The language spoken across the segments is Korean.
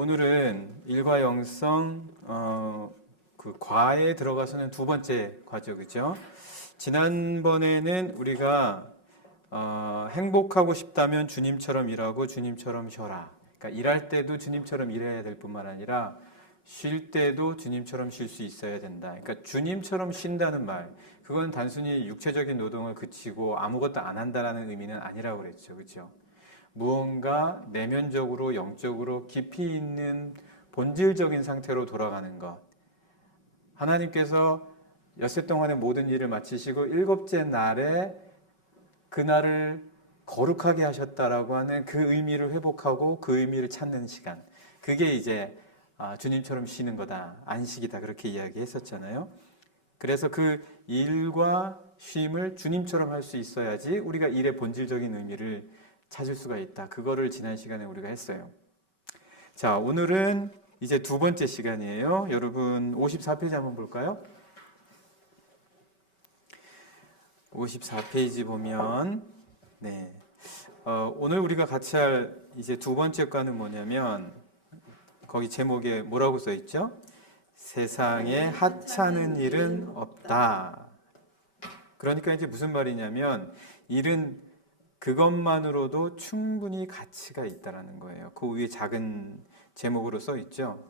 오늘은 일과영성 그 과에 들어가서는 두 번째 과죠, 그죠? 지난번에는 우리가 행복하고 싶다면 주님처럼 일하고 주님처럼 쉬어라. 그러니까 일할 때도 주님처럼 일해야 될 뿐만 아니라 쉴 때도 주님처럼 쉴 수 있어야 된다. 그러니까 주님처럼 쉰다는 말, 그건 단순히 육체적인 노동을 그치고 아무것도 안 한다라는 의미는 아니라고 그랬죠, 그죠? 무언가 내면적으로 영적으로 깊이 있는 본질적인 상태로 돌아가는 것. 하나님께서 엿새 동안의 모든 일을 마치시고 일곱째 날에 그날을 거룩하게 하셨다라고 하는 그 의미를 회복하고 그 의미를 찾는 시간. 그게 이제 주님처럼 쉬는 거다. 안식이다. 그렇게 이야기했었잖아요. 그래서 그 일과 쉼을 주님처럼 할 수 있어야지 우리가 일의 본질적인 의미를 찾을 수가 있다. 그거를 지난 시간에 우리가 했어요. 자, 오늘은 이제 두 번째 시간이에요. 여러분 54페이지 한번 볼까요? 54페이지 보면 오늘 우리가 같이 할 이제 두 번째 과는 뭐냐면 거기 제목에 뭐라고 써 있죠? 세상에 하찮은 일은 없다. 그러니까 이제 무슨 말이냐면 일은 그것만으로도 충분히 가치가 있다라는 거예요. 그 위에 작은 제목으로 써 있죠.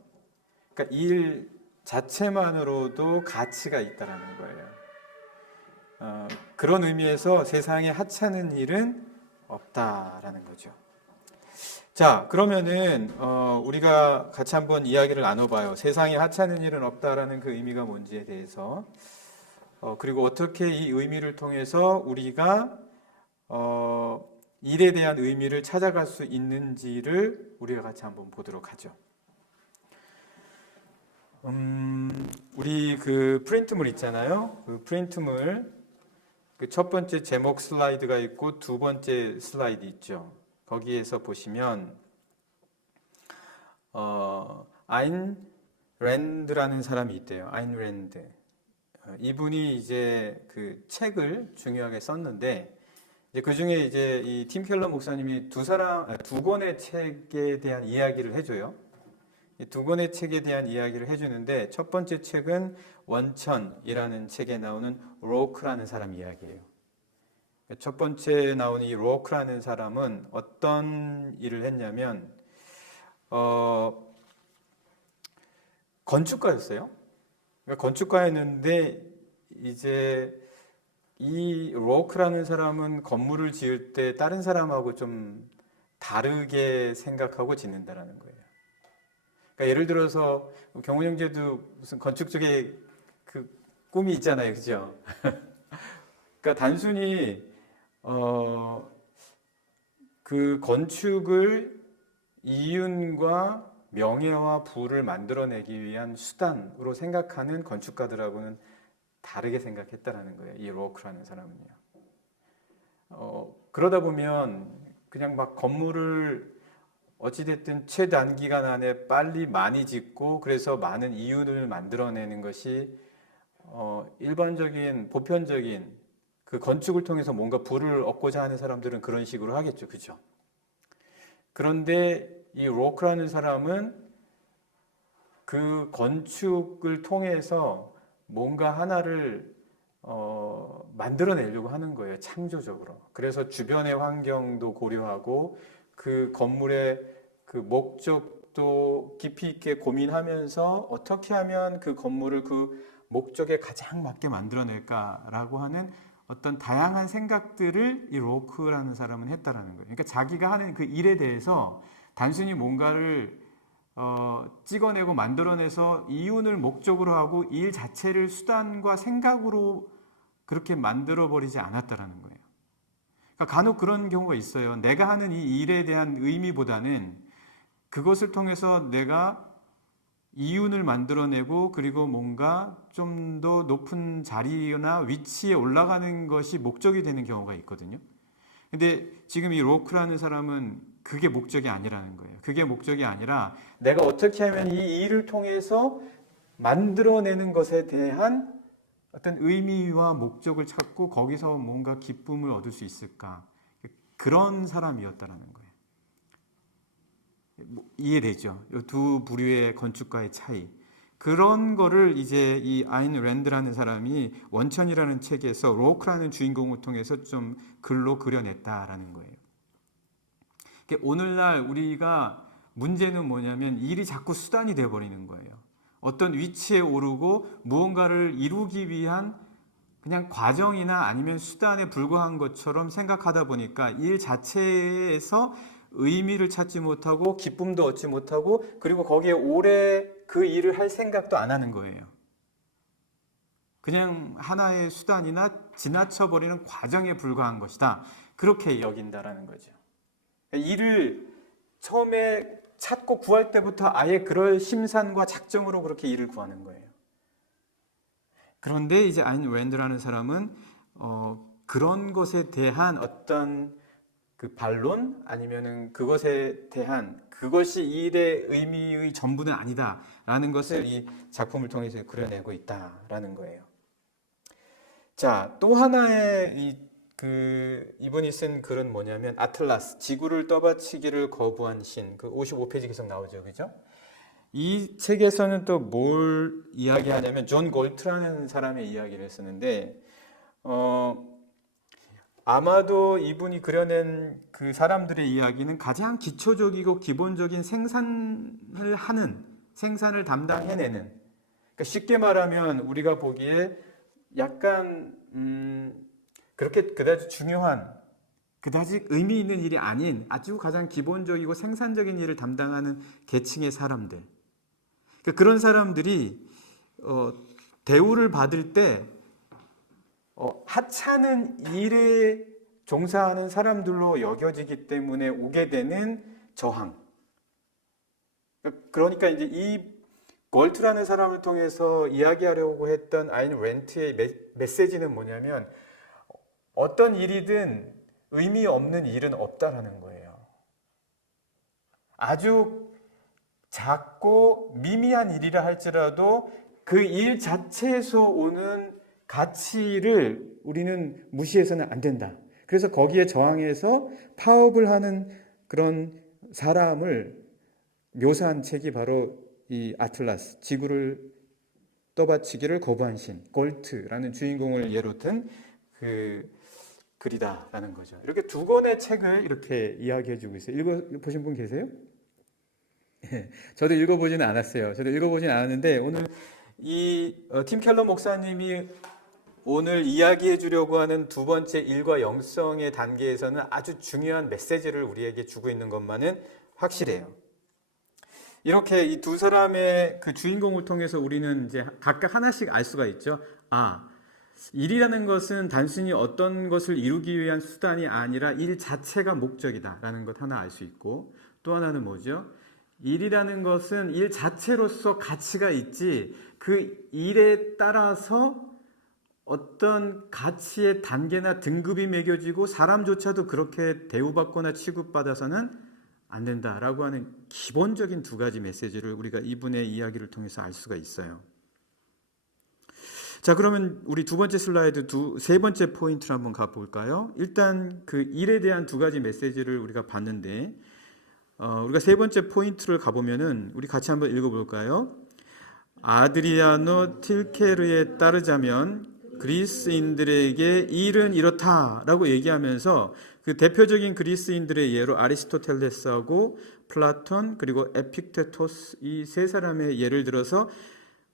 그러니까 일 자체만으로도 가치가 있다라는 거예요. 그런 의미에서 세상에 하찮은 일은 없다라는 거죠. 자, 그러면은 우리가 같이 한번 이야기를 나눠봐요. 세상에 하찮은 일은 없다라는 그 의미가 뭔지에 대해서 그리고 어떻게 이 의미를 통해서 우리가 일에 대한 의미를 찾아갈 수 있는지를 우리가 같이 한번 보도록 하죠. 우리 그 프린트물 있잖아요. 그 프린트물 그 첫 번째 제목 슬라이드가 있고 두 번째 슬라이드 있죠. 거기에서 보시면 아인 랜드라는 사람이 있대요. 아인 랜드. 이분이 이제 그 책을 중요하게 썼는데 이제 그 중에 이제 이 팀 켈러 목사님이 두 권의 책에 대한 이야기를 해줘요. 이 두 권의 책에 대한 이야기를 해주는데 첫 번째 책은 원천이라는 책에 나오는 로크라는 사람 이야기예요. 첫 번째 나오는 이 로크라는 사람은 어떤 일을 했냐면 건축가였어요. 그러니까 건축가였는데 이제 이 로크라는 사람은 건물을 지을 때 다른 사람하고 좀 다르게 생각하고 짓는다라는 거예요. 그러니까 예를 들어서 경훈 형제도 무슨 건축 쪽에 그 꿈이 있잖아요, 그죠? 그러니까 단순히 그 건축을 이윤과 명예와 부를 만들어내기 위한 수단으로 생각하는 건축가들하고는 다르게 생각했다라는 거예요. 이 로크라는 사람은요. 그러다 보면 그냥 막 건물을 어찌됐든 최단기간 안에 빨리 많이 짓고 그래서 많은 이윤을 만들어내는 것이 일반적인 보편적인 그 건축을 통해서 뭔가 부를 얻고자 하는 사람들은 그런 식으로 하겠죠, 그죠? 그런데 이 로크라는 사람은 그 건축을 통해서 뭔가 하나를 만들어내려고 하는 거예요. 창조적으로. 그래서 주변의 환경도 고려하고 그 건물의 그 목적도 깊이 있게 고민하면서 어떻게 하면 그 건물을 그 목적에 가장 맞게 만들어낼까라고 하는 어떤 다양한 생각들을 이 로크라는 사람은 했다라는 거예요. 그러니까 자기가 하는 그 일에 대해서 단순히 뭔가를 찍어내고 만들어내서 이윤을 목적으로 하고 일 자체를 수단과 생각으로 그렇게 만들어버리지 않았다라는 거예요. 그러니까 간혹 그런 경우가 있어요. 내가 하는 이 일에 대한 의미보다는 그것을 통해서 내가 이윤을 만들어내고 그리고 뭔가 좀 더 높은 자리나 위치에 올라가는 것이 목적이 되는 경우가 있거든요. 근데 지금 이 로크라는 사람은 그게 목적이 아니라는 거예요. 그게 목적이 아니라 내가 어떻게 하면 이 일을 통해서 만들어내는 것에 대한 어떤 의미와 목적을 찾고 거기서 뭔가 기쁨을 얻을 수 있을까. 그런 사람이었다라는 거예요. 이해되죠? 이 두 부류의 건축가의 차이. 그런 거를 이제 이 아인 랜드라는 사람이 원천이라는 책에서 로크라는 주인공을 통해서 좀 글로 그려냈다라는 거예요. 오늘날 우리가 문제는 뭐냐면 일이 자꾸 수단이 돼버리는 거예요. 어떤 위치에 오르고 무언가를 이루기 위한 그냥 과정이나 아니면 수단에 불과한 것처럼 생각하다 보니까 일 자체에서 의미를 찾지 못하고 기쁨도 얻지 못하고 그리고 거기에 오래 그 일을 할 생각도 안 하는 거예요. 그냥 하나의 수단이나 지나쳐버리는 과정에 불과한 것이다. 그렇게 여긴다라는 거죠. 일을 처음에 찾고 구할 때부터 아예 그럴 심산과 작정으로 그렇게 일을 구하는 거예요. 그런데 이제 아인 랜드라는 사람은 그런 것에 대한 어떤 그 반론 아니면은 그것에 대한 그것이 일의 의미의 전부는 아니다라는 것을 이 작품을 통해서 그려내고 있다라는 거예요. 자, 또 하나의 이분이 쓴 글은 뭐냐면 아틀라스, 지구를 떠받치기를 거부한 신, 그 55페이지 계속 나오죠, 그죠? 이 책에서는 또 뭘 이야기하냐면 존 골트라는 사람의 이야기를 쓰는데 아마도 이분이 그려낸 그 사람들의 이야기는 가장 기초적이고 기본적인 생산을 담당해내는, 그러니까 쉽게 말하면 우리가 보기에 약간 그렇게 그다지 중요한, 그다지 의미 있는 일이 아닌 아주 가장 기본적이고 생산적인 일을 담당하는 계층의 사람들, 그러니까 그런 사람들이 대우를 받을 때 하찮은 일에 종사하는 사람들로 여겨지기 때문에 오게 되는 저항. 그러니까 이제 이 골트라는 사람을 통해서 이야기하려고 했던 아인 랜드의 메시지는 뭐냐면 어떤 일이든 의미 없는 일은 없다라는 거예요. 아주 작고 미미한 일이라 할지라도 그 일 자체에서 오는 가치를 우리는 무시해서는 안 된다. 그래서 거기에 저항해서 파업을 하는 그런 사람을 묘사한 책이 바로 이 아틀라스, 지구를 떠받치기를 거부한 신, 골트라는 주인공을 예로 든 그 글이다라는 거죠. 이렇게 두 권의 책을 이렇게 이야기해주고 있어요. 읽어보신 분 계세요? 저도 읽어보지는 않았어요. 저도 읽어보지는 않았는데 오늘 팀 켈러 목사님이 오늘 이야기해 주려고 하는 두 번째 일과 영성의 단계에서는 아주 중요한 메시지를 우리에게 주고 있는 것만은 확실해요. 이렇게 이 두 사람의 그 주인공을 통해서 우리는 이제 각각 하나씩 알 수가 있죠. 일이라는 것은 단순히 어떤 것을 이루기 위한 수단이 아니라 일 자체가 목적이다라는 것 하나 알 수 있고, 또 하나는 뭐죠? 일이라는 것은 일 자체로서 가치가 있지 그 일에 따라서 어떤 가치의 단계나 등급이 매겨지고 사람조차도 그렇게 대우받거나 취급받아서는 안 된다라고 하는 기본적인 두 가지 메시지를 우리가 이분의 이야기를 통해서 알 수가 있어요. 자, 그러면 우리 두 번째 슬라이드 세 번째 포인트를 한번 가볼까요? 일단 그 일에 대한 두 가지 메시지를 우리가 봤는데 우리가 세 번째 포인트를 가보면은 우리 같이 한번 읽어볼까요? 아드리아노 틸케르에 따르자면 그리스인들에게 일은 이렇다라고 얘기하면서 그 대표적인 그리스인들의 예로 아리스토텔레스하고 플라톤 그리고 에픽테토스 이 세 사람의 예를 들어서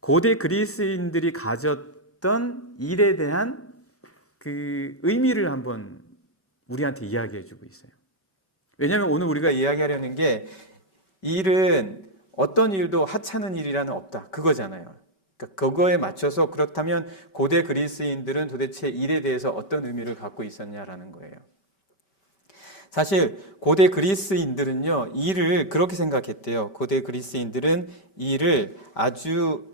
고대 그리스인들이 가졌던 일에 대한 그 의미를 한번 우리한테 이야기해주고 있어요. 왜냐하면 오늘 우리가 이야기하려는 게 일은 어떤 일도 하찮은 일이라는 없다 그거잖아요. 그러니까 그거에 맞춰서 그렇다면 고대 그리스인들은 도대체 일에 대해서 어떤 의미를 갖고 있었냐라는 거예요. 사실 고대 그리스인들은요 일을 그렇게 생각했대요. 고대 그리스인들은 일을 아주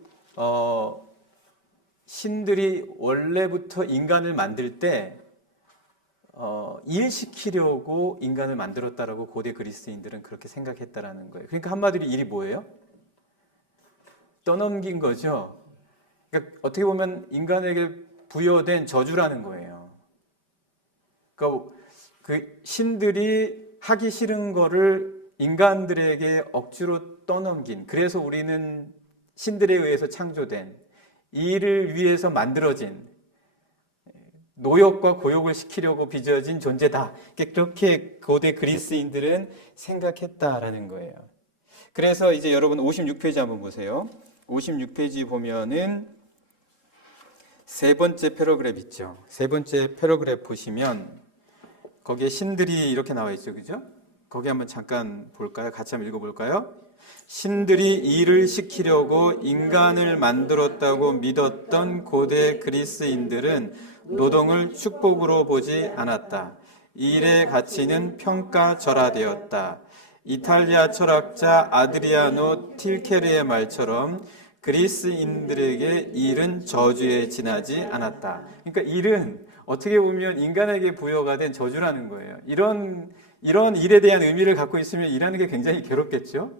신들이 원래부터 인간을 만들 때 일시키려고 인간을 만들었다라고 고대 그리스인들은 그렇게 생각했다라는 거예요. 그러니까 한마디로 일이 뭐예요? 떠넘긴 거죠. 그러니까 어떻게 보면 인간에게 부여된 저주라는 거예요. 그러니까 그 신들이 하기 싫은 거를 인간들에게 억지로 떠넘긴, 그래서 우리는 신들에 의해서 창조된, 이를 위해서 만들어진, 노역과 고욕을 시키려고 빚어진 존재다. 그렇게 고대 그리스인들은 생각했다라는 거예요. 그래서 이제 여러분 56페이지 한번 보세요. 56페이지 보면은 세 번째 패러그래프 있죠. 세 번째 패러그래프 보시면 거기에 신들이 이렇게 나와 있죠. 그죠? 거기 한번 잠깐 볼까요? 같이 한번 읽어볼까요? 신들이 일을 시키려고 인간을 만들었다고 믿었던 고대 그리스인들은 노동을 축복으로 보지 않았다. 일의 가치는 평가절하되었다. 이탈리아 철학자 아드리아노 틸케르의 말처럼 그리스인들에게 일은 저주에 지나지 않았다. 그러니까 일은 어떻게 보면 인간에게 부여가 된 저주라는 거예요. 이런 일에 대한 의미를 갖고 있으면 일하는 게 굉장히 괴롭겠죠.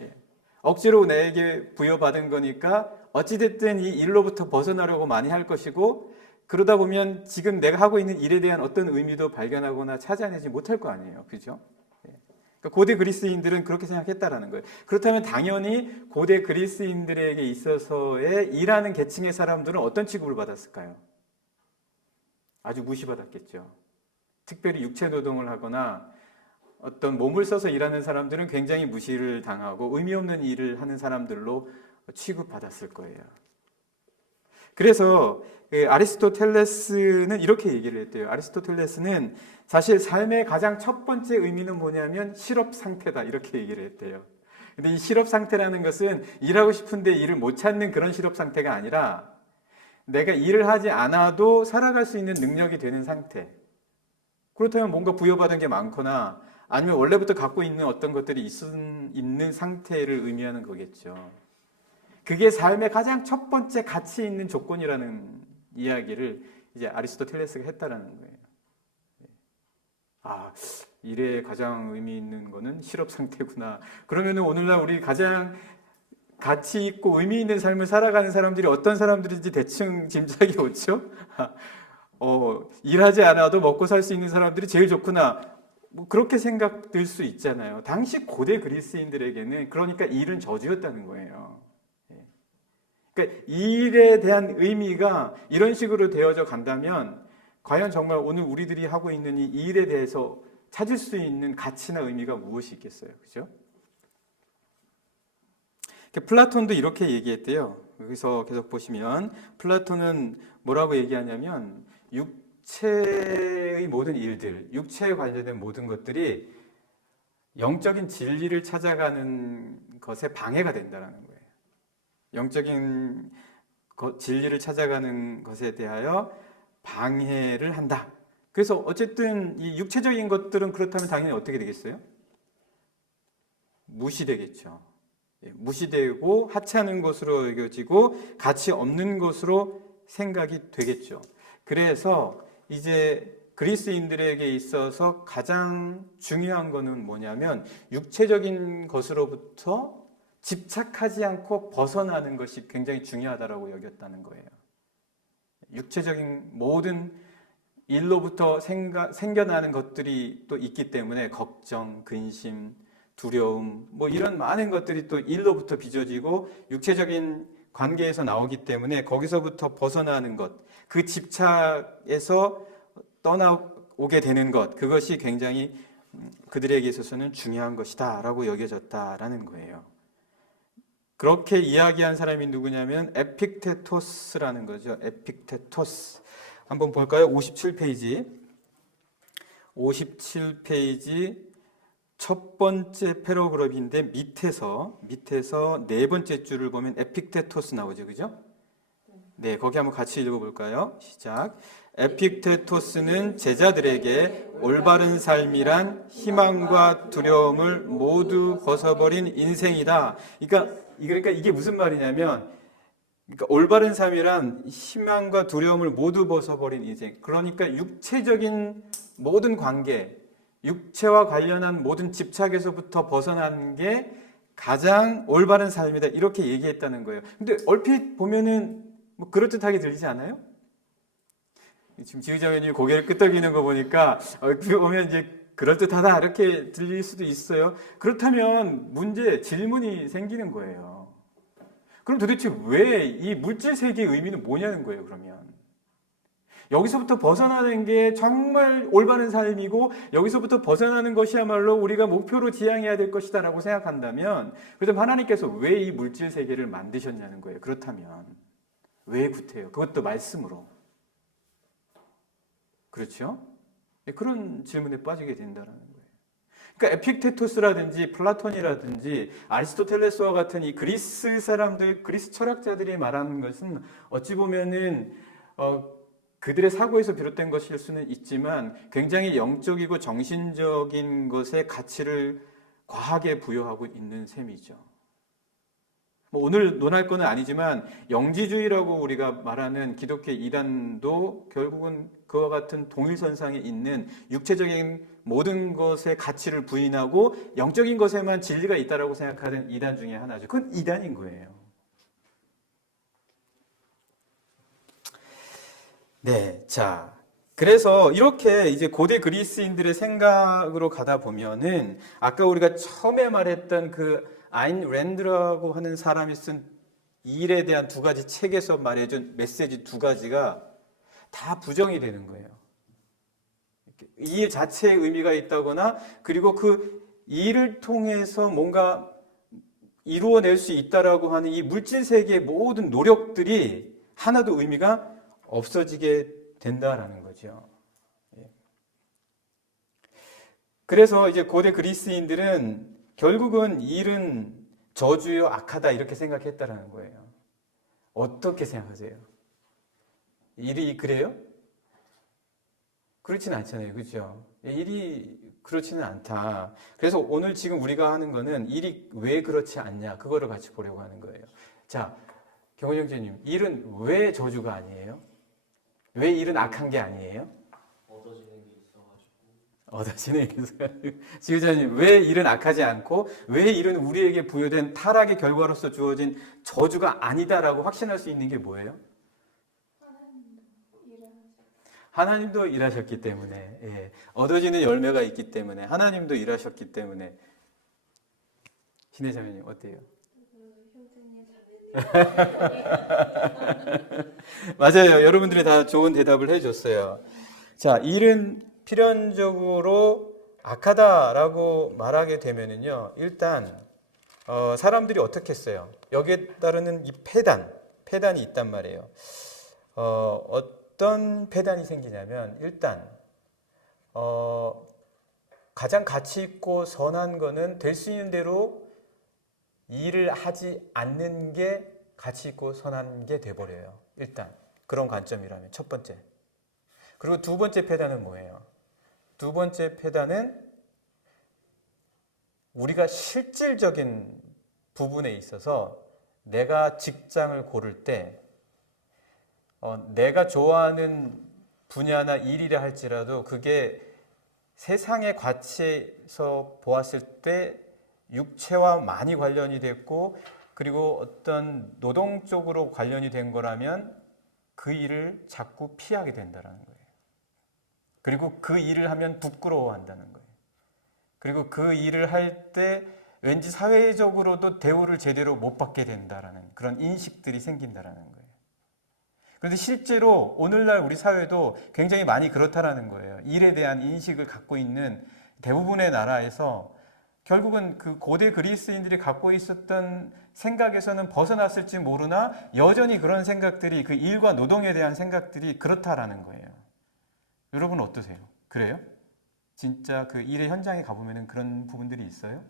예. 억지로 내게 부여받은 거니까 어찌됐든 이 일로부터 벗어나려고 많이 할 것이고, 그러다 보면 지금 내가 하고 있는 일에 대한 어떤 의미도 발견하거나 찾아내지 못할 거 아니에요. 그죠? 그러니까 고대 그리스인들은 그렇게 생각했다라는 거예요. 그렇다면 당연히 고대 그리스인들에게 있어서의 일하는 계층의 사람들은 어떤 취급을 받았을까요? 아주 무시받았겠죠. 특별히 육체 노동을 하거나 어떤 몸을 써서 일하는 사람들은 굉장히 무시를 당하고 의미 없는 일을 하는 사람들로 취급받았을 거예요. 그래서 아리스토텔레스는 이렇게 얘기를 했대요. 아리스토텔레스는 사실 삶의 가장 첫 번째 의미는 뭐냐면 실업 상태다, 이렇게 얘기를 했대요. 근데 이 실업 상태라는 것은 일하고 싶은데 일을 못 찾는 그런 실업 상태가 아니라 내가 일을 하지 않아도 살아갈 수 있는 능력이 되는 상태. 그렇다면 뭔가 부여받은 게 많거나 아니면 원래부터 갖고 있는 어떤 것들이 있는 상태를 의미하는 거겠죠. 그게 삶의 가장 첫 번째 가치 있는 조건이라는 이야기를 이제 아리스토텔레스가 했다라는 거예요. 아, 일에 가장 의미 있는 거는 실업 상태구나. 그러면은 오늘날 우리 가장 가치 있고 의미 있는 삶을 살아가는 사람들이 어떤 사람들인지 대충 짐작이 오죠? 일하지 않아도 먹고 살 수 있는 사람들이 제일 좋구나. 뭐 그렇게 생각될 수 있잖아요. 당시 고대 그리스인들에게는 그러니까 일은 저주였다는 거예요. 그러니까 일에 대한 의미가 이런 식으로 되어져 간다면 과연 정말 오늘 우리들이 하고 있는 이 일에 대해서 찾을 수 있는 가치나 의미가 무엇이 있겠어요? 그죠? 플라톤도 이렇게 얘기했대요. 여기서 계속 보시면 플라톤은 뭐라고 얘기하냐면 육체의 모든 일들, 육체에 관련된 모든 것들이 영적인 진리를 찾아가는 것에 방해가 된다는 거예요. 영적인 진리를 찾아가는 것에 대하여 방해를 한다. 그래서 어쨌든 이 육체적인 것들은 그렇다면 당연히 어떻게 되겠어요? 무시되겠죠. 무시되고 하찮은 것으로 여겨지고 가치 없는 것으로 생각이 되겠죠. 그래서 이제 그리스인들에게 있어서 가장 중요한 것은 뭐냐면 육체적인 것으로부터 집착하지 않고 벗어나는 것이 굉장히 중요하다고 여겼다는 거예요. 육체적인 모든 일로부터 생겨나는 것들이 또 있기 때문에 걱정, 근심, 두려움, 뭐 이런 많은 것들이 또 일로부터 빚어지고 육체적인 관계에서 나오기 때문에 거기서부터 벗어나는 것, 그 집착에서 떠나오게 되는 것, 그것이 굉장히 그들에게 있어서는 중요한 것이다라고 여겨졌다라는 거예요. 그렇게 이야기한 사람이 누구냐면 에픽테토스라는 거죠. 에픽테토스. 한번 볼까요? 57페이지. 57페이지 첫 번째 패러그래프인데 밑에서 네 번째 줄을 보면 에픽테토스 나오죠. 그죠? 네, 거기 한번 같이 읽어볼까요? 시작. 에픽테토스는 제자들에게 올바른 삶이란 희망과 두려움을 모두 벗어버린 인생이다. 그러니까 이게 무슨 말이냐면, 그러니까 올바른 삶이란 희망과 두려움을 모두 벗어버린 인생. 그러니까 육체적인 모든 관계, 육체와 관련한 모든 집착에서부터 벗어나는 게 가장 올바른 삶이다. 이렇게 얘기했다는 거예요. 근데 얼핏 보면은 뭐 그럴듯하게 들리지 않아요? 지금 지휘자매님이 고개를 끄덕이는 거 보니까 얼핏 보면 이제 그럴듯하다 이렇게 들릴 수도 있어요. 그렇다면 질문이 생기는 거예요. 그럼 도대체 왜 이 물질 세계의 의미는 뭐냐는 거예요, 그러면. 여기서부터 벗어나는 게 정말 올바른 삶이고 여기서부터 벗어나는 것이야말로 우리가 목표로 지향해야 될 것이다라고 생각한다면 그렇다면 하나님께서 왜 이 물질 세계를 만드셨냐는 거예요. 그렇다면 왜 구태여? 그것도 말씀으로. 그렇죠? 그런 질문에 빠지게 된다는 거예요. 그러니까 에픽테토스라든지 플라톤이라든지 아리스토텔레스와 같은 이 그리스 사람들, 그리스 철학자들이 말하는 것은 어찌 보면은 그들의 사고에서 비롯된 것일 수는 있지만 굉장히 영적이고 정신적인 것에 가치를 과하게 부여하고 있는 셈이죠. 뭐 오늘 논할 건 아니지만 영지주의라고 우리가 말하는 기독교 이단도 결국은 그와 같은 동일선상에 있는 육체적인 모든 것에 가치를 부인하고 영적인 것에만 진리가 있다라고 생각하는 이단 중에 하나죠. 그건 이단인 거예요. 네, 자, 그래서 이렇게 이제 고대 그리스인들의 생각으로 가다 보면은 아까 우리가 처음에 말했던 그 아인 랜드라고 하는 사람이 쓴 일에 대한 두 가지 책에서 말해준 메시지 두 가지가 다 부정이 되는 거예요. 이 일 자체에 의미가 있다거나 그리고 그 일을 통해서 뭔가 이루어낼 수 있다라고 하는 이 물질 세계의 모든 노력들이 하나도 의미가 없어지게 된다라는 거죠. 그래서 이제 고대 그리스인들은 결국은 일은 저주요 악하다 이렇게 생각했다라는 거예요. 어떻게 생각하세요? 일이 그래요? 그렇지는 않잖아요. 그렇죠? 일이 그렇지는 않다. 그래서 오늘 지금 우리가 하는 거는 일이 왜 그렇지 않냐 그거를 같이 보려고 하는 거예요. 자, 경원 형제님, 일은 왜 저주가 아니에요? 왜 일은 악한 게 아니에요? 얻어지는 게 있어가지고. 지휘자님, 왜 일은 악하지 않고 왜 일은 우리에게 부여된 타락의 결과로서 주어진 저주가 아니다라고 확신할 수 있는 게 뭐예요? 하나님도 일하셨기 때문에, 예. 얻어지는 열매가 있기 때문에, 하나님도 일하셨기 때문에. 신혜자매님 어때요? 맞아요. 여러분들이 다 좋은 대답을 해줬어요. 자, 일은 필연적으로 악하다라고 말하게 되면은요, 일단 사람들이 어떻게 했어요? 여기에 따르는 이 폐단이 있단 말이에요. 어떤 폐단이 생기냐면 일단 가장 가치 있고 선한 거는 될 수 있는 대로 일을 하지 않는 게 가치 있고 선한 게 돼버려요. 일단 그런 관점이라면 첫 번째. 그리고 두 번째 폐단은 뭐예요? 두 번째 폐단은 우리가 실질적인 부분에 있어서 내가 직장을 고를 때 내가 좋아하는 분야나 일이라 할지라도 그게 세상의 가치에서 보았을 때 육체와 많이 관련이 됐고 그리고 어떤 노동 쪽으로 관련이 된 거라면 그 일을 자꾸 피하게 된다는 거예요. 그리고 그 일을 하면 부끄러워한다는 거예요. 그리고 그 일을 할 때 왠지 사회적으로도 대우를 제대로 못 받게 된다라는 그런 인식들이 생긴다라는 거예요. 그런데 실제로 오늘날 우리 사회도 굉장히 많이 그렇다라는 거예요. 일에 대한 인식을 갖고 있는 대부분의 나라에서 결국은 그 고대 그리스인들이 갖고 있었던 생각에서는 벗어났을지 모르나 여전히 그런 생각들이 그 일과 노동에 대한 생각들이 그렇다라는 거예요. 여러분 어떠세요? 그래요? 진짜 그 일의 현장에 가보면 그런 부분들이 있어요?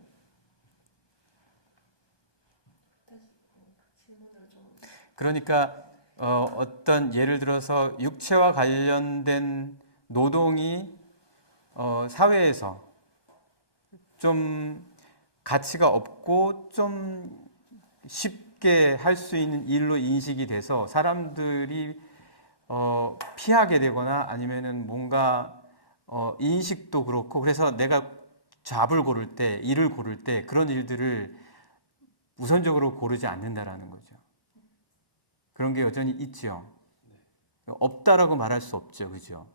그러니까 어떤 예를 들어서 육체와 관련된 노동이 사회에서 좀 가치가 없고 좀 쉽게 할 수 있는 일로 인식이 돼서 사람들이 피하게 되거나 아니면은 뭔가 인식도 그렇고 그래서 내가 잡을 고를 때 일을 고를 때 그런 일들을 우선적으로 고르지 않는다라는 거죠. 그런 게 여전히 있죠. 없다라고 말할 수 없죠. 그죠?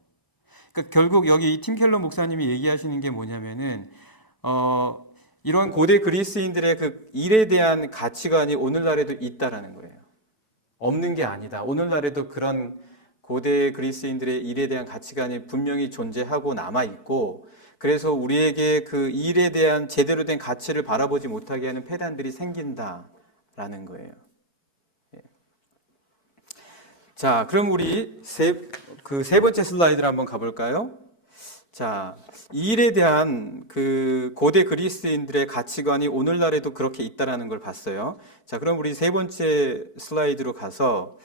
그러니까 결국 여기 팀 켈러 목사님이 얘기하시는 게 뭐냐면은 이런 고대 그리스인들의 그 일에 대한 가치관이 오늘날에도 있다라는 거예요. 없는 게 아니다. 오늘날에도 그런 고대 그리스인들의 일에 대한 가치관이 분명히 존재하고 남아 있고, 그래서 우리에게 그 일에 대한 제대로 된 가치를 바라보지 못하게 하는 폐단들이 생긴다라는 거예요. 예. 자, 그럼 우리 세 번째 슬라이드를 한번 가볼까요? 자, 이 일에 대한 그 고대 그리스인들의 가치관이 오늘날에도 그렇게 있다라는 걸 봤어요. 자, 그럼 우리 세 번째 슬라이드로 가서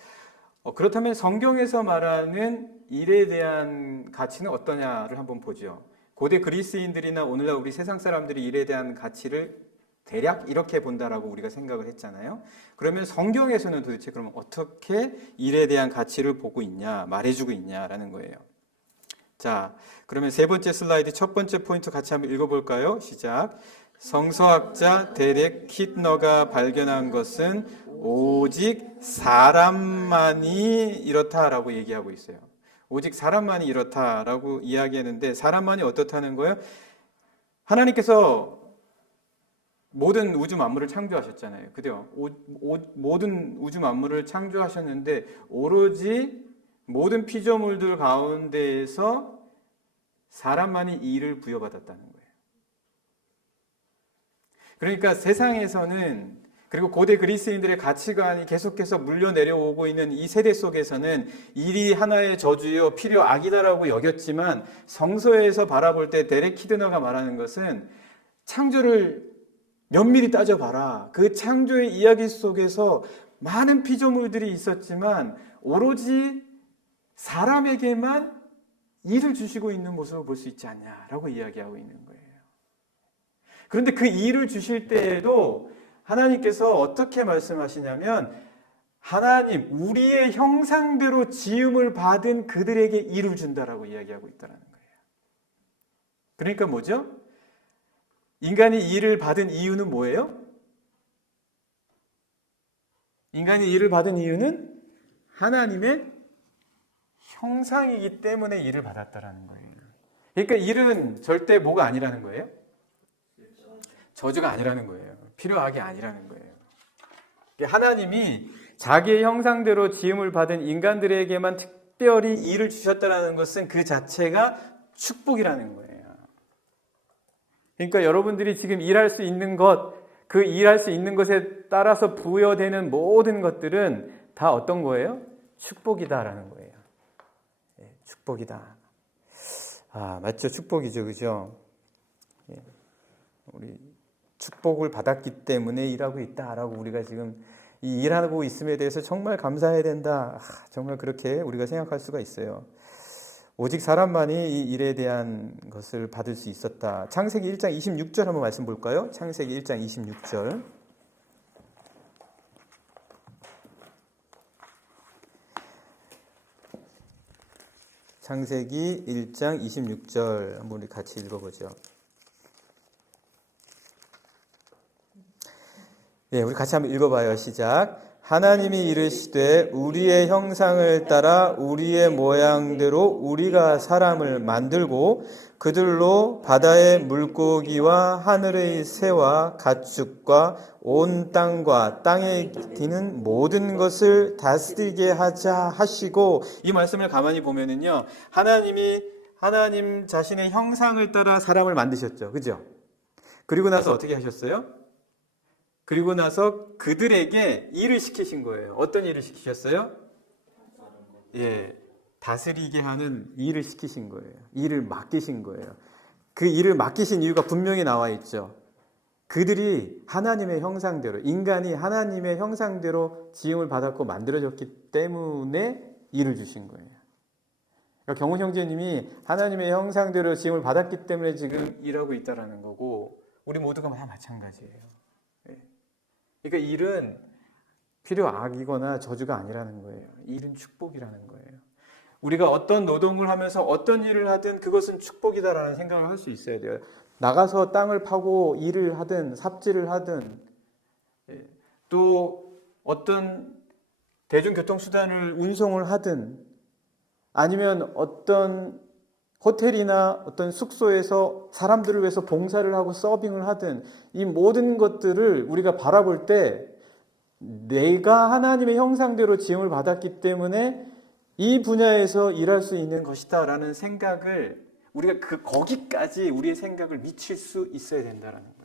그렇다면 성경에서 말하는 일에 대한 가치는 어떠냐를 한번 보죠. 고대 그리스인들이나 오늘날 우리 세상 사람들이 일에 대한 가치를 대략 이렇게 본다라고 우리가 생각을 했잖아요. 그러면 성경에서는 도대체 그러면 어떻게 일에 대한 가치를 보고 있냐, 말해주고 있냐라는 거예요. 자, 그러면 세 번째 슬라이드 첫 번째 포인트 같이 한번 읽어볼까요? 시작. 성서학자 데렉 키트너가 발견한 것은 오직 사람만이 이렇다라고 얘기하고 있어요. 오직 사람만이 이렇다라고 이야기했는데, 사람만이 어떻다는 거예요? 하나님께서 모든 우주 만물을 창조하셨잖아요. 그죠? 모든 우주 만물을 창조하셨는데 오로지 모든 피조물들 가운데에서 사람만이 이 일을 부여받았다는 거예요. 그러니까 세상에서는, 그리고 고대 그리스인들의 가치관이 계속해서 물려 내려오고 있는 이 세대 속에서는 일이 하나의 저주요 필요 악이다라고 여겼지만, 성서에서 바라볼 때 데렉 키드너가 말하는 것은 창조를 면밀히 따져봐라. 그 창조의 이야기 속에서 많은 피조물들이 있었지만 오로지 사람에게만 일을 주시고 있는 모습을 볼 수 있지 않냐라고 이야기하고 있는 거예요. 그런데 그 일을 주실 때에도 하나님께서 어떻게 말씀하시냐면, 하나님, 우리의 형상대로 지음을 받은 그들에게 일을 준다라고 이야기하고 있다는 거예요. 그러니까 뭐죠? 인간이 일을 받은 이유는 뭐예요? 인간이 일을 받은 이유는 하나님의 형상이기 때문에 일을 받았다라는 거예요. 그러니까 일은 절대 뭐가 아니라는 거예요? 저주가 아니라는 거예요. 필요하게 아니라는 거예요. 하나님이 자기의 형상대로 지음을 받은 인간들에게만 특별히 일을 주셨다는 것은 그 자체가 축복이라는 거예요. 그러니까 여러분들이 지금 일할 수 있는 것, 그 일할 수 있는 것에 따라서 부여되는 모든 것들은 다 어떤 거예요? 축복이다라는 거예요. 예, 축복이다. 아, 맞죠? 축복이죠. 그죠? 예, 우리 축복을 받았기 때문에 일하고 있다라고 우리가 지금 이 일하고 있음에 대해서 정말 감사해야 된다. 정말 그렇게 우리가 생각할 수가 있어요. 오직 사람만이 이 일에 대한 것을 받을 수 있었다. 창세기 1장 26절 한번 말씀 볼까요? 창세기 1장 26절. 창세기 1장 26절 한번 우리 같이 읽어보죠. 네, 우리 같이 한번 읽어봐요. 시작. 하나님이 이르시되 우리의 형상을 따라 우리의 모양대로 우리가 사람을 만들고 그들로 바다의 물고기와 하늘의 새와 가축과 온 땅과 땅에 기는 모든 것을 다스리게 하자 하시고, 이 말씀을 가만히 보면은요, 하나님 자신의 형상을 따라 사람을 만드셨죠. 그죠? 그리고 나서 어떻게 하셨어요? 그리고 나서 그들에게 일을 시키신 거예요. 어떤 일을 시키셨어요? 예, 다스리게 하는 일을 시키신 거예요. 일을 맡기신 거예요. 그 일을 맡기신 이유가 분명히 나와 있죠. 그들이 하나님의 형상대로, 인간이 하나님의 형상대로 지음을 받았고 만들어졌기 때문에 일을 주신 거예요. 그러니까 경훈 형제님이 하나님의 형상대로 지음을 받았기 때문에 지금 일하고 있다는 거고, 우리 모두가 다 마찬가지예요. 그러니까 일은 필요 악이거나 저주가 아니라는 거예요. 일은 축복이라는 거예요. 우리가 어떤 노동을 하면서 어떤 일을 하든 그것은 축복이다라는 생각을 할 수 있어야 돼요. 나가서 땅을 파고 일을 하든 삽질을 하든, 또 어떤 대중교통수단을 운송을 하든, 아니면 어떤 호텔이나 어떤 숙소에서 사람들을 위해서 봉사를 하고 서빙을 하든 이 모든 것들을 우리가 바라볼 때 내가 하나님의 형상대로 지음을 받았기 때문에 이 분야에서 일할 수 있는 것이다라는 생각을 우리가 거기까지 우리의 생각을 미칠 수 있어야 된다라는 거예요.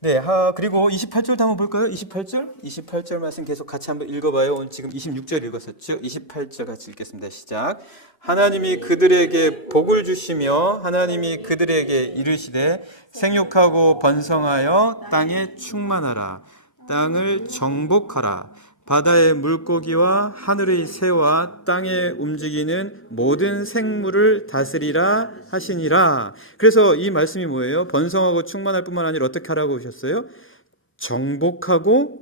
네, 그리고 28절도 한번 볼까요? 28절 말씀 계속 같이 한번 읽어봐요. 오늘 지금 26절 읽었었죠? 28절 같이 읽겠습니다. 시작. 하나님이 그들에게 복을 주시며 하나님이 그들에게 이르시되 생육하고 번성하여 땅에 충만하라. 땅을 정복하라. 바다의 물고기와 하늘의 새와 땅에 움직이는 모든 생물을 다스리라 하시니라. 그래서 이 말씀이 뭐예요? 번성하고 충만할 뿐만 아니라 어떻게 하라고 하셨어요? 정복하고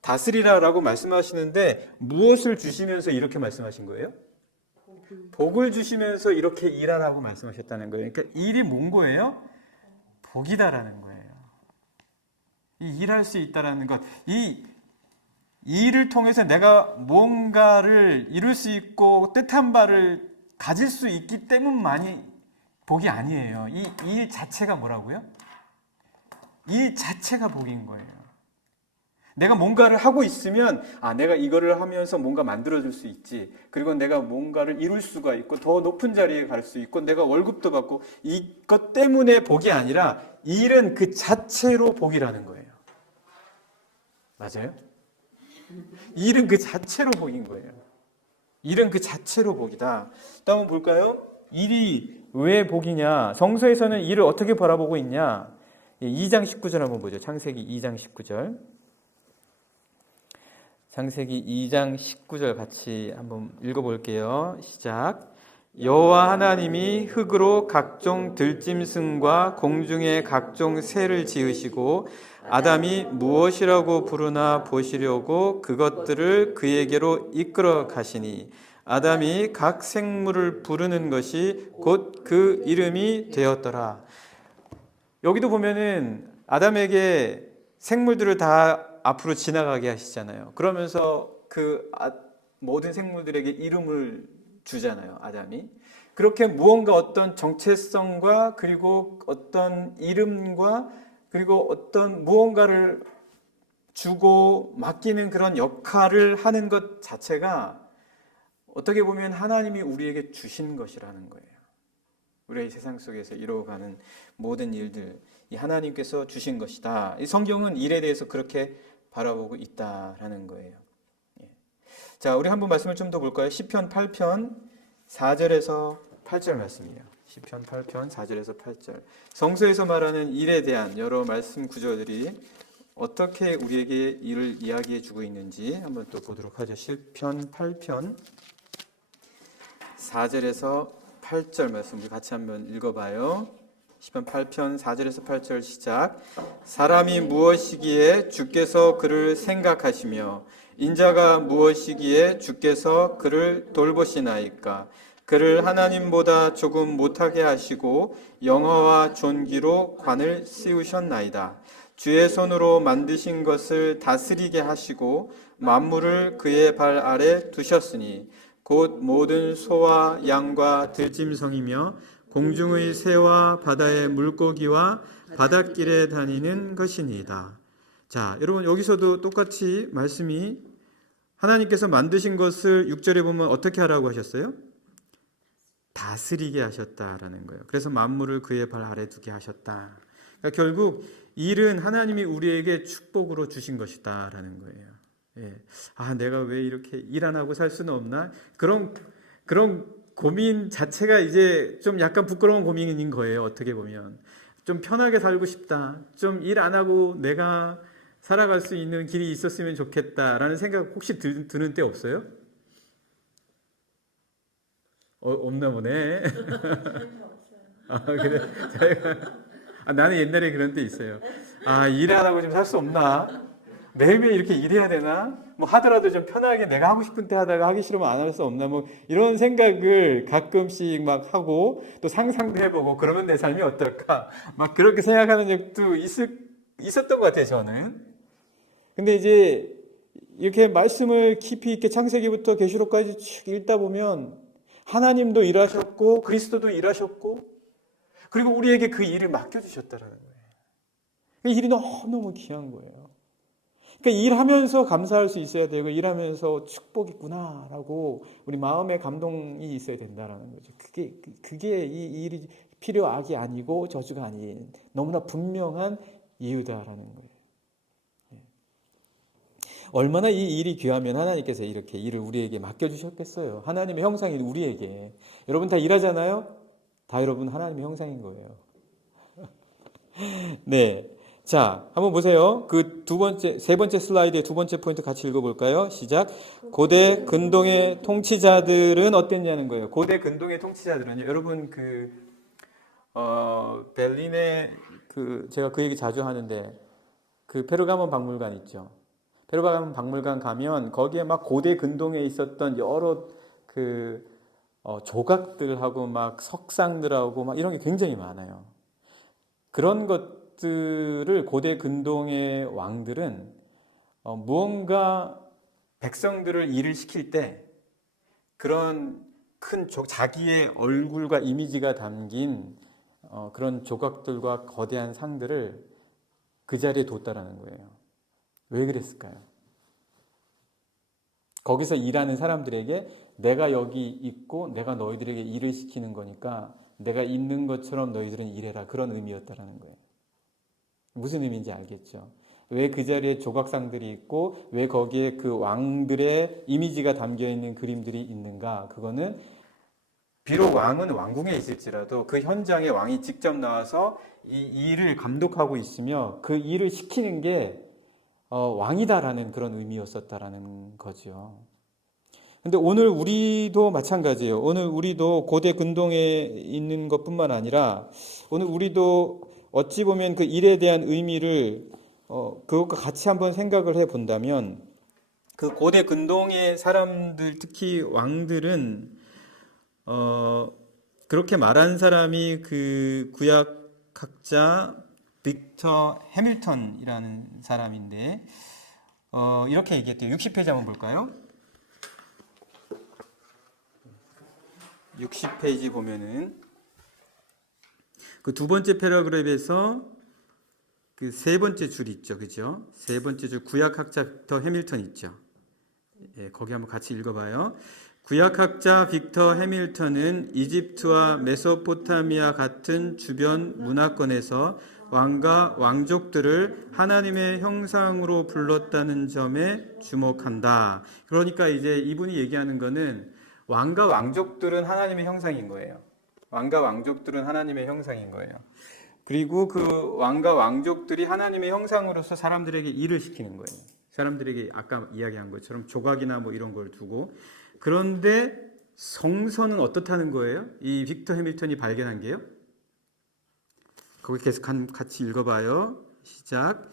다스리라라고 말씀하시는데 무엇을 주시면서 이렇게 말씀하신 거예요? 복을 주시면서 이렇게 일하라고 말씀하셨다는 거예요. 그러니까 일이 뭔 거예요? 복이다라는 거예요. 이 일할 수 있다라는 것. 이 일을 통해서 내가 뭔가를 이룰 수 있고 뜻한 바를 가질 수 있기 때문만이 복이 아니에요. 이 일 자체가 뭐라고요? 일 자체가 복인 거예요. 내가 뭔가를 하고 있으면 내가 이거를 하면서 뭔가 만들어줄 수 있지. 그리고 내가 뭔가를 이룰 수가 있고 더 높은 자리에 갈 수 있고 내가 월급도 받고 이것 때문에 복이 아니라 일은 그 자체로 복이라는 거예요. 맞아요? 일은 그 자체로 복인 거예요. 일은 그 자체로 복이다. 또 한번 볼까요? 일이 왜 복이냐? 성서에서는 일을 어떻게 바라보고 있냐? 2장 19절 한번 보죠. 창세기 2장 19절. 창세기 2장 19절 같이 한번 읽어볼게요. 시작. 여호와 하나님이 흙으로 각종 들짐승과 공중의 각종 새를 지으시고 아담이 무엇이라고 부르나 보시려고 그것들을 그에게로 이끌어 가시니 아담이 각 생물을 부르는 것이 곧 그 이름이 되었더라. 여기도 보면은 아담에게 생물들을 다 앞으로 지나가게 하시잖아요. 그러면서 모든 생물들에게 이름을 주잖아요, 아담이. 그렇게 무언가 어떤 정체성과 그리고 어떤 이름과 그리고 어떤 무언가를 주고 맡기는 그런 역할을 하는 것 자체가 어떻게 보면 하나님이 우리에게 주신 것이라는 거예요. 우리의 세상 속에서 이루어가는 모든 일들, 이 하나님께서 주신 것이다. 이 성경은 일에 대해서 그렇게 바라보고 있다라는 거예요. 자, 우리 한번 말씀을 좀 더 볼까요? 시편 8편 4절에서 8절 말씀이에요. 시편 8편 4절에서 8절. 성서에서 말하는 일에 대한 여러 말씀 구절들이 어떻게 우리에게 일을 이야기해 주고 있는지 한번 또 보도록 하죠. 시편 8편 4절에서 8절 말씀 우리 같이 한번 읽어봐요. 시편 8편 4절에서 8절 시작. 사람이 무엇이기에 주께서 그를 생각하시며 인자가 무엇이기에 주께서 그를 돌보시나이까. 그를 하나님보다 조금 못하게 하시고 영화와 존귀로 관을 씌우셨나이다. 주의 손으로 만드신 것을 다스리게 하시고 만물을 그의 발 아래 두셨으니 곧 모든 소와 양과 들짐승이며 공중의 새와 바다의 물고기와 바닷길에 다니는 것이니이다. 자, 여러분 여기서도 똑같이 말씀이 하나님께서 만드신 것을 6절에 보면 어떻게 하라고 하셨어요? 다스리게 하셨다라는 거예요. 그래서 만물을 그의 발 아래 두게 하셨다. 그러니까 결국 일은 하나님이 우리에게 축복으로 주신 것이다라는 거예요. 예. 내가 왜 이렇게 일 안 하고 살 수는 없나? 그런 고민 자체가 이제 좀 약간 부끄러운 고민인 거예요. 어떻게 보면 좀 편하게 살고 싶다. 좀 일 안 하고 내가 살아갈 수 있는 길이 있었으면 좋겠다라는 생각 혹시 드는 때 없어요? 없나 보네. 그래. 나는 옛날에 그런 때 있어요. 일 안 하고 좀 살 수 없나? 매일매일 이렇게 일해야 되나? 뭐 하더라도 좀 편하게 내가 하고 싶은 때 하다가 하기 싫으면 안 할 수 없나? 뭐 이런 생각을 가끔씩 막 하고 또 상상도 해보고 그러면 내 삶이 어떨까? 막 그렇게 생각하는 적도 있었던 것 같아요, 저는. 근데 이제 이렇게 말씀을 깊이 있게 창세기부터 계시록까지 쭉 읽다 보면 하나님도 일하셨고 그리스도도 일하셨고 그리고 우리에게 그 일을 맡겨주셨다라는 거예요. 그 일이 너무너무 귀한 거예요. 그러니까 일하면서 감사할 수 있어야 되고 일하면서 축복이 있구나라고 우리 마음에 감동이 있어야 된다라는 거죠. 그게 이 일이 필요악이 아니고 저주가 아닌 너무나 분명한 이유다라는 거예요. 얼마나 이 일이 귀하면 하나님께서 이렇게 일을 우리에게 맡겨주셨겠어요. 하나님의 형상인 우리에게. 여러분 다 일하잖아요? 다 여러분 하나님의 형상인 거예요. 네. 자, 한번 보세요. 그 세 번째 슬라이드의 두 번째 포인트 같이 읽어볼까요? 시작. 고대 근동의 통치자들은 어땠냐는 거예요. 고대 근동의 통치자들은요. 여러분 베를린에 제가 그 얘기 자주 하는데 그 페르가몬 박물관 있죠. 페르가몬 박물관 가면 거기에 막 고대 근동에 있었던 여러 조각들하고 막 석상들하고 막 이런 게 굉장히 많아요. 그런 것들을 고대 근동의 왕들은 무언가 백성들을 일을 시킬 때 그런 큰 자기의 얼굴과 이미지가 담긴 그런 조각들과 거대한 상들을 그 자리에 뒀다라는 거예요. 왜 그랬을까요? 거기서 일하는 사람들에게 내가 여기 있고 내가 너희들에게 일을 시키는 거니까 내가 있는 것처럼 너희들은 일해라. 그런 의미였다라는 거예요. 무슨 의미인지 알겠죠? 왜 그 자리에 조각상들이 있고 왜 거기에 그 왕들의 이미지가 담겨있는 그림들이 있는가? 그거는 비록 왕은 왕궁에 있을지라도 그 현장에 왕이 직접 나와서 이 일을 감독하고 있으며 그 일을 시키는 게 왕이다라는 그런 의미였었다라는 거죠. 근데 오늘 우리도 마찬가지예요. 오늘 우리도 고대 근동에 있는 것뿐만 아니라 오늘 우리도 어찌 보면 그 일에 대한 의미를 그것과 같이 한번 생각을 해 본다면 그 고대 근동의 사람들 특히 왕들은 그렇게 말한 사람이 그 구약학자 빅터 해밀턴이라는 사람인데 이렇게 얘기했대요. 60페이지 한번 볼까요? 60페이지 보면은 그 두 번째 패러그래프에서 그 세 번째 줄 있죠, 그죠? 세 번째 줄 구약학자 빅터 해밀턴 있죠. 예, 거기 한번 같이 읽어봐요. 구약학자 빅터 해밀턴은 이집트와 메소포타미아 같은 주변 문화권에서 왕과 왕족들을 하나님의 형상으로 불렀다는 점에 주목한다. 그러니까 이제 이분이 얘기하는 거는 왕과 왕족들은 하나님의 형상인 거예요. 왕과 왕족들은 하나님의 형상인 거예요. 그리고 그 왕과 왕족들이 하나님의 형상으로서 사람들에게 일을 시키는 거예요. 사람들에게 아까 이야기한 것처럼 조각이나 뭐 이런 걸 두고. 그런데 성서는 어떻다는 거예요? 이 빅터 해밀턴이 발견한 게요. 거기 계속 같이 읽어봐요. 시작.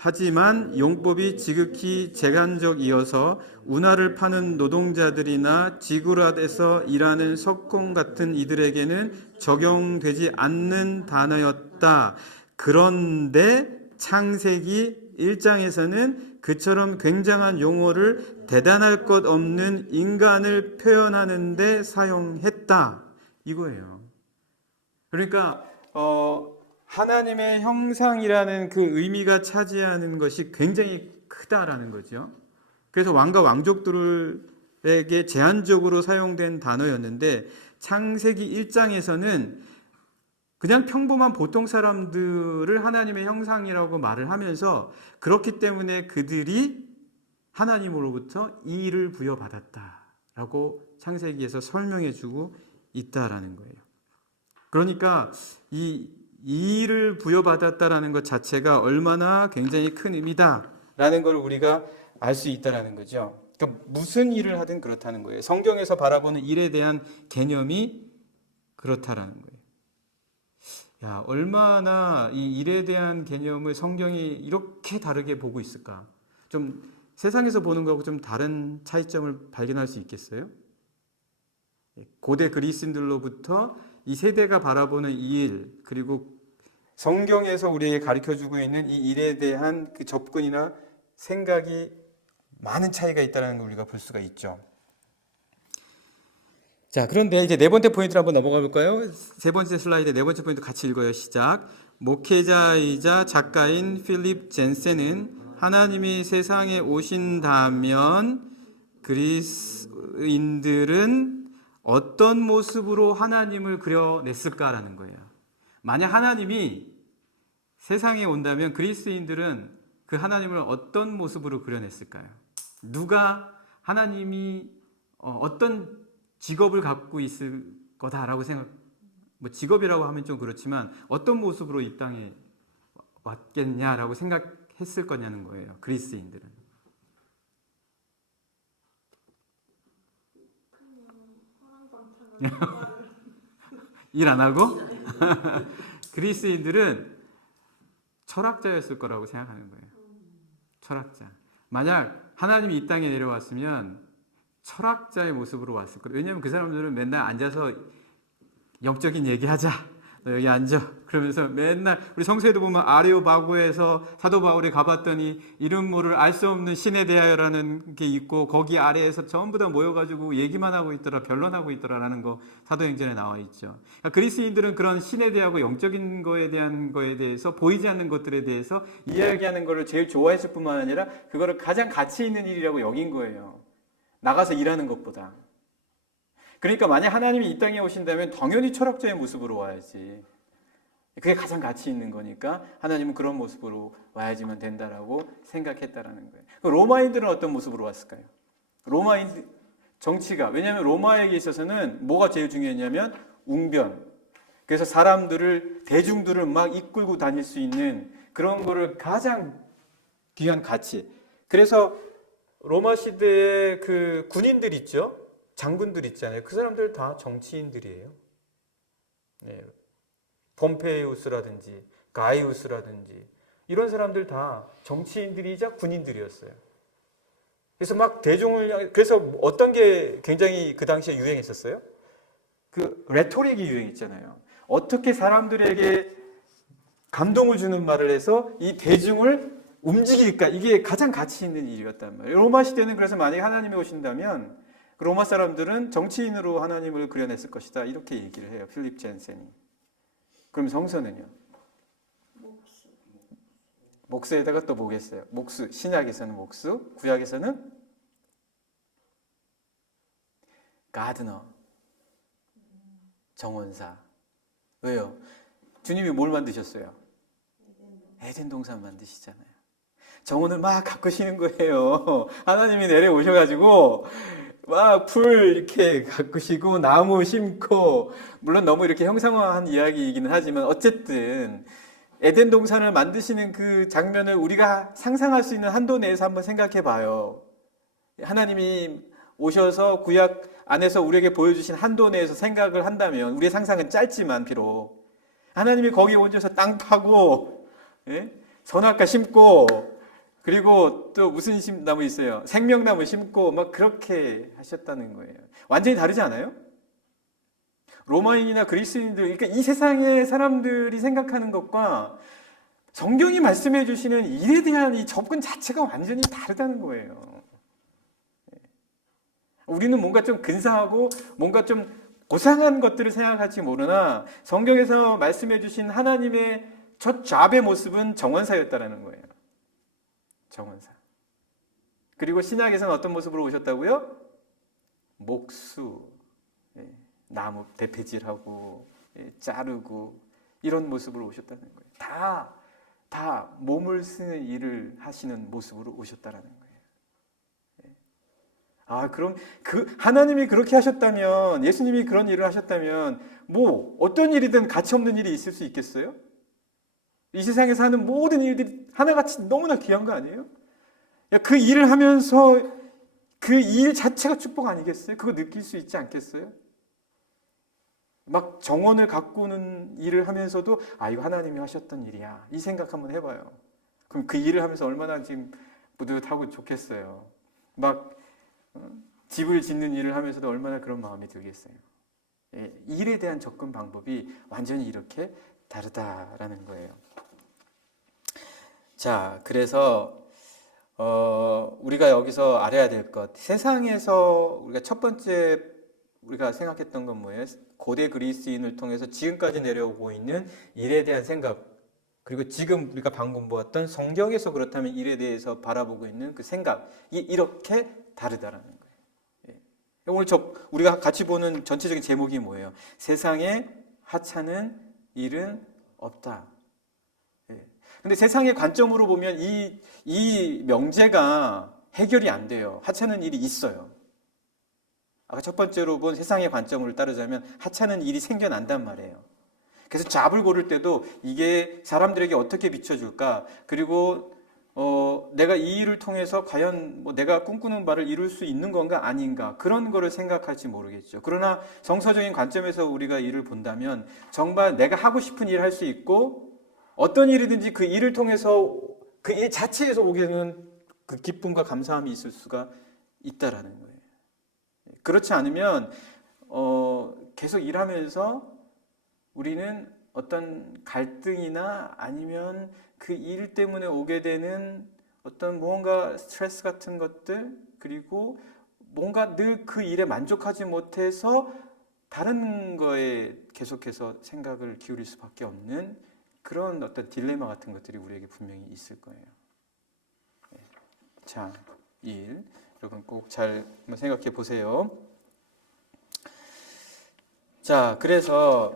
하지만 용법이 지극히 재간적이어서 운하를 파는 노동자들이나 지구랏에서 일하는 석공 같은 이들에게는 적용되지 않는 단어였다. 그런데 창세기 1장에서는 그처럼 굉장한 용어를 대단할 것 없는 인간을 표현하는 데 사용했다. 이거예요. 그러니까 하나님의 형상이라는 그 의미가 차지하는 것이 굉장히 크다라는 거죠. 그래서 왕과 왕족들에게 제한적으로 사용된 단어였는데 창세기 1장에서는 그냥 평범한 보통 사람들을 하나님의 형상이라고 말을 하면서 그렇기 때문에 그들이 하나님으로부터 이 일을 부여받았다라고 창세기에서 설명해주고 있다라는 거예요. 그러니까 이 일을 부여받았다라는 것 자체가 얼마나 굉장히 큰 의미다라는 걸 우리가 알 수 있다라는 거죠. 그러니까 무슨 일을 하든 그렇다는 거예요. 성경에서 바라보는 일에 대한 개념이 그렇다라는 거예요. 야, 얼마나 이 일에 대한 개념을 성경이 이렇게 다르게 보고 있을까? 좀 세상에서 보는 거하고 좀 다른 차이점을 발견할 수 있겠어요? 고대 그리스인들로부터 이 세대가 바라보는 이 일, 그리고 성경에서 우리에게 가르쳐주고 있는 이 일에 대한 그 접근이나 생각이 많은 차이가 있다는 걸 우리가 볼 수가 있죠. 자, 그런데 이제 네 번째 포인트로 한번 넘어가 볼까요? 세 번째 슬라이드 네 번째 포인트 같이 읽어요. 시작. 목회자이자 작가인 필립 젠센은 하나님이 세상에 오신다면 그리스인들은 어떤 모습으로 하나님을 그려냈을까라는 거예요. 만약 하나님이 세상에 온다면 그리스인들은 그 하나님을 어떤 모습으로 그려냈을까요? 누가 하나님이 어떤 직업을 갖고 있을 거다라고 뭐 직업이라고 하면 좀 그렇지만 어떤 모습으로 이 땅에 왔겠냐라고 생각했을 거냐는 거예요. 그리스인들은. 일 안 하고? 그리스인들은 철학자였을 거라고 생각하는 거예요. 철학자. 만약 하나님이 이 땅에 내려왔으면 철학자의 모습으로 왔을 거예요. 왜냐하면 그 사람들은 맨날 앉아서 영적인 얘기하자. 너 여기 앉아. 그러면서 맨날 우리 성서에도 보면 아레오바고에서 사도 바울이 가봤더니 이름 모를 알 수 없는 신에 대하여라는 게 있고 거기 아래에서 전부 다 모여가지고 얘기만 하고 있더라, 변론하고 있더라라는 거 사도행전에 나와 있죠. 그러니까 그리스인들은 그런 신에 대하고 영적인 거에 대한 거에 대해서 보이지 않는 것들에 대해서 이야기하는 거를 제일 좋아했을 뿐만 아니라 그거를 가장 가치 있는 일이라고 여긴 거예요. 나가서 일하는 것보다. 그러니까 만약 하나님이 이 땅에 오신다면 당연히 철학자의 모습으로 와야지. 그게 가장 가치 있는 거니까 하나님은 그런 모습으로 와야지만 된다라고 생각했다라는 거예요. 로마인들은 어떤 모습으로 왔을까요? 로마인들 정치가, 왜냐하면 로마에게 있어서는 뭐가 제일 중요했냐면 웅변. 그래서 사람들을, 대중들을 막 이끌고 다닐 수 있는 그런 거를 가장 귀한 가치. 그래서 로마 시대의 그 군인들 있죠? 장군들 있잖아요. 그 사람들 다 정치인들이에요. 네. 폼페이우스라든지 가이우스라든지 이런 사람들 다 정치인들이자 군인들이었어요. 그래서 막 대중을, 그래서 어떤 게 굉장히 그 당시에 유행했었어요? 그 레토릭이 유행했잖아요. 어떻게 사람들에게 감동을 주는 말을 해서 이 대중을 움직일까? 이게 가장 가치 있는 일이었단 말이에요. 로마 시대는 그래서 만약에 하나님이 오신다면 로마 사람들은 정치인으로 하나님을 그려냈을 것이다. 이렇게 얘기를 해요. 필립 젠센이. 그럼 성서는요? 목수에다가 또 뭐겠어요? 목수. 신약에서는 목수, 구약에서는 가드너, 정원사. 왜요? 주님이 뭘 만드셨어요? 에덴 동산 만드시잖아요. 정원을 막 가꾸시는 거예요. 하나님이 내려오셔가지고 막 풀 이렇게 가꾸시고 나무 심고, 물론 너무 이렇게 형상화한 이야기이기는 하지만 어쨌든 에덴 동산을 만드시는 그 장면을 우리가 상상할 수 있는 한도 내에서 한번 생각해 봐요. 하나님이 오셔서 구약 안에서 우리에게 보여주신 한도 내에서 생각을 한다면, 우리의 상상은 짧지만 비록 하나님이 거기에 얹어서 땅 파고, 예? 선악과 심고, 그리고 또 무슨 나무 있어요? 생명나무 심고 막 그렇게 하셨다는 거예요. 완전히 다르지 않아요? 로마인이나 그리스인들, 그러니까 이 세상의 사람들이 생각하는 것과 성경이 말씀해 주시는 일에 대한 이 접근 자체가 완전히 다르다는 거예요. 우리는 뭔가 좀 근사하고 뭔가 좀 고상한 것들을 생각할지 모르나 성경에서 말씀해 주신 하나님의 첫 잡의 모습은 정원사였다는 거예요. 정원사. 그리고 신약에서는 어떤 모습으로 오셨다고요? 목수. 나무 대패질하고 자르고 이런 모습으로 오셨다는 거예요. 다 몸을 쓰는 일을 하시는 모습으로 오셨다라는 거예요. 아, 그럼 그 하나님이 그렇게 하셨다면, 예수님이 그런 일을 하셨다면 뭐 어떤 일이든 가치 없는 일이 있을 수 있겠어요? 이 세상에서 하는 모든 일들이 하나같이 너무나 귀한 거 아니에요? 그 일을 하면서 그 일 자체가 축복 아니겠어요? 그거 느낄 수 있지 않겠어요? 막 정원을 가꾸는 일을 하면서도 아, 이거 하나님이 하셨던 일이야. 이 생각 한번 해봐요. 그럼 그 일을 하면서 얼마나 지금 뿌듯하고 좋겠어요. 막 집을 짓는 일을 하면서도 얼마나 그런 마음이 들겠어요. 일에 대한 접근 방법이 완전히 이렇게 다르다라는 거예요. 자, 그래서 우리가 여기서 알아야 될 것, 세상에서 우리가 첫 번째 우리가 생각했던 건 뭐예요? 고대 그리스인을 통해서 지금까지 내려오고 있는 일에 대한 생각, 그리고 지금 우리가 방금 보았던 성경에서 그렇다면 일에 대해서 바라보고 있는 그 생각이 이렇게 다르다라는 거예요. 예. 오늘 우리가 같이 보는 전체적인 제목이 뭐예요? 세상에 하찮은 일은 없다. 예. 근데 세상의 관점으로 보면 이 명제가 해결이 안 돼요. 하찮은 일이 있어요. 아까 첫 번째로 본 세상의 관점을 따르자면 하찮은 일이 생겨난단 말이에요. 그래서 잡을 고를 때도 이게 사람들에게 어떻게 비춰줄까? 그리고 내가 이 일을 통해서 과연 뭐 내가 꿈꾸는 바를 이룰 수 있는 건가 아닌가? 그런 거를 생각할지 모르겠죠. 그러나 성서적인 관점에서 우리가 일을 본다면 정말 내가 하고 싶은 일을 할 수 있고 어떤 일이든지 그 일을 통해서 그 일 자체에서 오게 되는 그 기쁨과 감사함이 있을 수가 있다라는 거예요. 그렇지 않으면 계속 일하면서 우리는 어떤 갈등이나 아니면 그 일 때문에 오게 되는 어떤 무언가 스트레스 같은 것들, 그리고 뭔가 늘 그 일에 만족하지 못해서 다른 거에 계속해서 생각을 기울일 수밖에 없는 그런 어떤 딜레마 같은 것들이 우리에게 분명히 있을 거예요. 자, 일. 여러분 꼭 잘 한번 생각해 보세요. 자, 그래서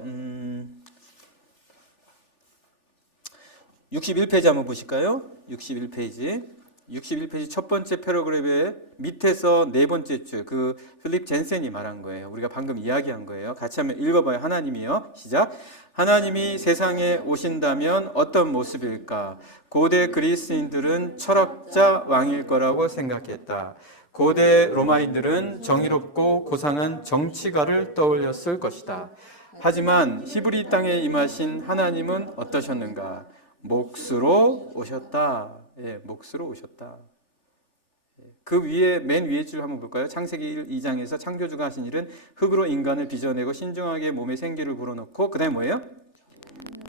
61페이지 한번 보실까요? 61페이지 첫 번째 패러그래프의 밑에서 네 번째 줄, 그 필립 젠센이 말한 거예요. 우리가 방금 이야기한 거예요. 같이 한번 읽어봐요. 하나님이요. 시작. 하나님이 세상에 오신다면 어떤 모습일까? 고대 그리스인들은 철학자 왕일 거라고 생각했다. 고대 로마인들은 정의롭고 고상한 정치가를 떠올렸을 것이다. 하지만 히브리 땅에 임하신 하나님은 어떠셨는가? 몫으로 오셨다. 예, 몫으로 오셨다. 그 위에 맨 위에 줄 한번 볼까요? 창세기 2장에서 창조주가 하신 일은 흙으로 인간을 빚어내고 신중하게 몸에 생기를 불어넣고 그다음에 뭐예요?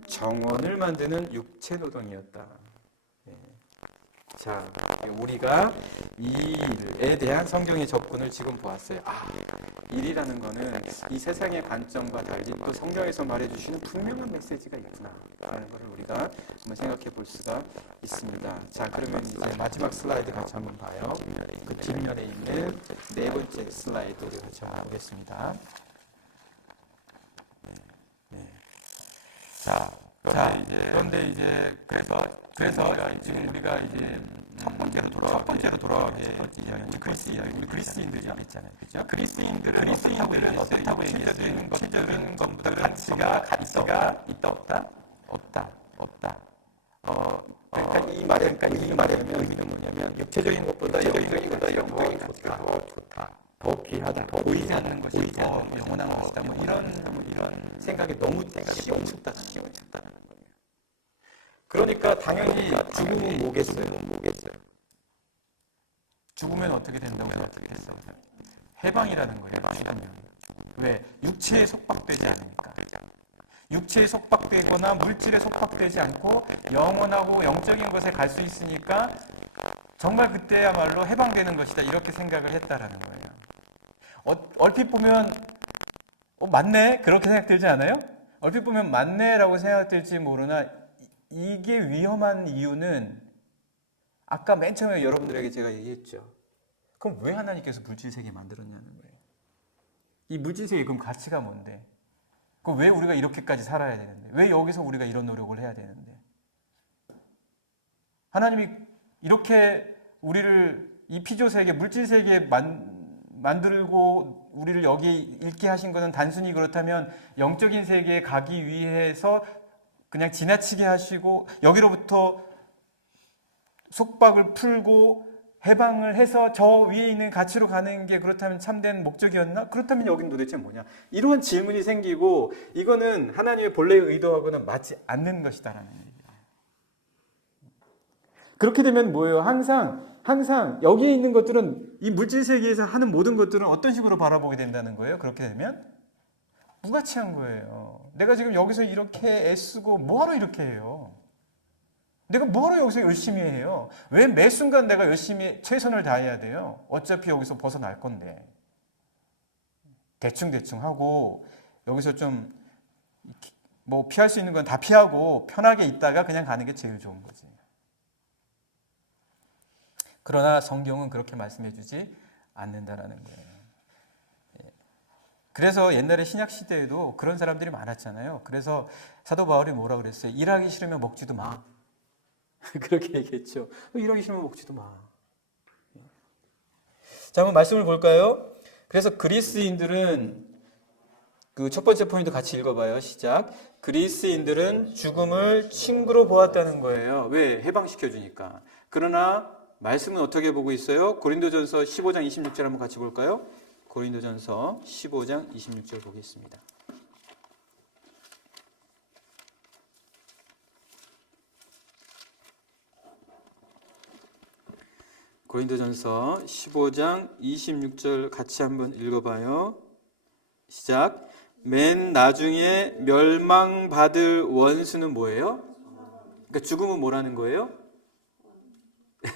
정원을 만드는 육체 노동이었다. 예. 자, 우리가 이 일에 대한 성경의 접근을 지금 보았어요. 일이라는 거는 이 세상의 관점과 달리 또 성경에서 말해주시는 분명한 메시지가 있구나 라는 것을 우리가 한번 생각해 볼 수가 있습니다. 자, 그러면 이제 마지막 슬라이드 같이 한번 봐요. 그 뒷면에 있는 네 번째 슬라이드를 같이 한번 보겠습니다. 그런데 이제 그래서 지금 우리가 이제 첫 번째로 돌아가게 되면 그리스인들이 있잖아요, 그렇죠? 그리스인들은 어떻다고 얘기했어요? 구체적인 것보다 가치가 있다 없다. 그러니까 이 말의 의미는 뭐냐면 육체적인 것보다 영적인 가치가 더 좋다. 더 귀하다, 더 보이지 않는 것이 더 영원한 것이다. 뭐 이런 생각이 너무 치우쳤다는 거예요. 그러니까 당연히 죽음은 뭐겠어요? 죽으면 어떻게 된다고 생각했어요? 해방이라는 거예요. 죽으면. 왜? 육체에 속박되지 않으니까. 육체에 속박되거나 물질에 속박되지 않고 영원하고 영적인 것에 갈 수 있으니까 정말 그때야말로 해방되는 것이다. 이렇게 생각을 했다라는 거예요. 얼핏 보면 맞네? 그렇게 생각들지 않아요? 얼핏 보면 맞네라고 생각될지 모르나 이게 위험한 이유는 아까 맨 처음에 여러분들에게 제가 얘기했죠. 그럼 왜 하나님께서 물질세계 만들었냐는 거예요. 이 물질세계 그럼 가치가 뭔데? 그럼 왜 우리가 이렇게까지 살아야 되는데? 왜 여기서 우리가 이런 노력을 해야 되는데? 하나님이 이렇게 우리를 이 피조세계, 물질세계에 만들고 우리를 여기 있게 하신 것은 단순히 그렇다면 영적인 세계에 가기 위해서 그냥 지나치게 하시고 여기로부터 속박을 풀고 해방을 해서 저 위에 있는 가치로 가는 게 그렇다면 참된 목적이었나? 그렇다면 여긴 도대체 뭐냐? 이러한 질문이 생기고 이거는 하나님의 본래의 의도하고는 맞지 않는 것이다라는 얘기예요. 그렇게 되면 뭐예요? 항상 여기에 있는 것들은 이 물질 세계에서 하는 모든 것들은 어떤 식으로 바라보게 된다는 거예요? 그렇게 되면 무가치한 거예요. 내가 지금 여기서 이렇게 애쓰고 뭐하러 이렇게 해요? 내가 뭐로 여기서 열심히 해요? 왜 매 순간 내가 열심히 최선을 다해야 돼요? 어차피 여기서 벗어날 건데. 대충 하고 여기서 좀 뭐 피할 수 있는 건 다 피하고 편하게 있다가 그냥 가는 게 제일 좋은 거지. 그러나 성경은 그렇게 말씀해 주지 않는다라는 거예요. 그래서 옛날에 신약 시대에도 그런 사람들이 많았잖아요. 그래서 사도 바울이 뭐라 그랬어요? 일하기 싫으면 먹지도 마. 그렇게 얘기했죠. 일하기 싫으면 먹지도 마. 자, 한번 말씀을 볼까요? 그래서 그리스인들은 그 첫 번째 포인트 같이 읽어봐요. 시작. 그리스인들은 죽음을 친구로 보았다는 거예요. 왜? 해방시켜주니까. 그러나 말씀은 어떻게 보고 있어요? 고린도전서 15장 26절 한번 같이 볼까요? 고린도전서 15장 26절 보겠습니다. 고린도전서 15장 26절 같이 한번 읽어봐요. 시작. 맨 나중에 멸망받을 원수는 뭐예요? 그러니까 죽음은 뭐라는 거예요?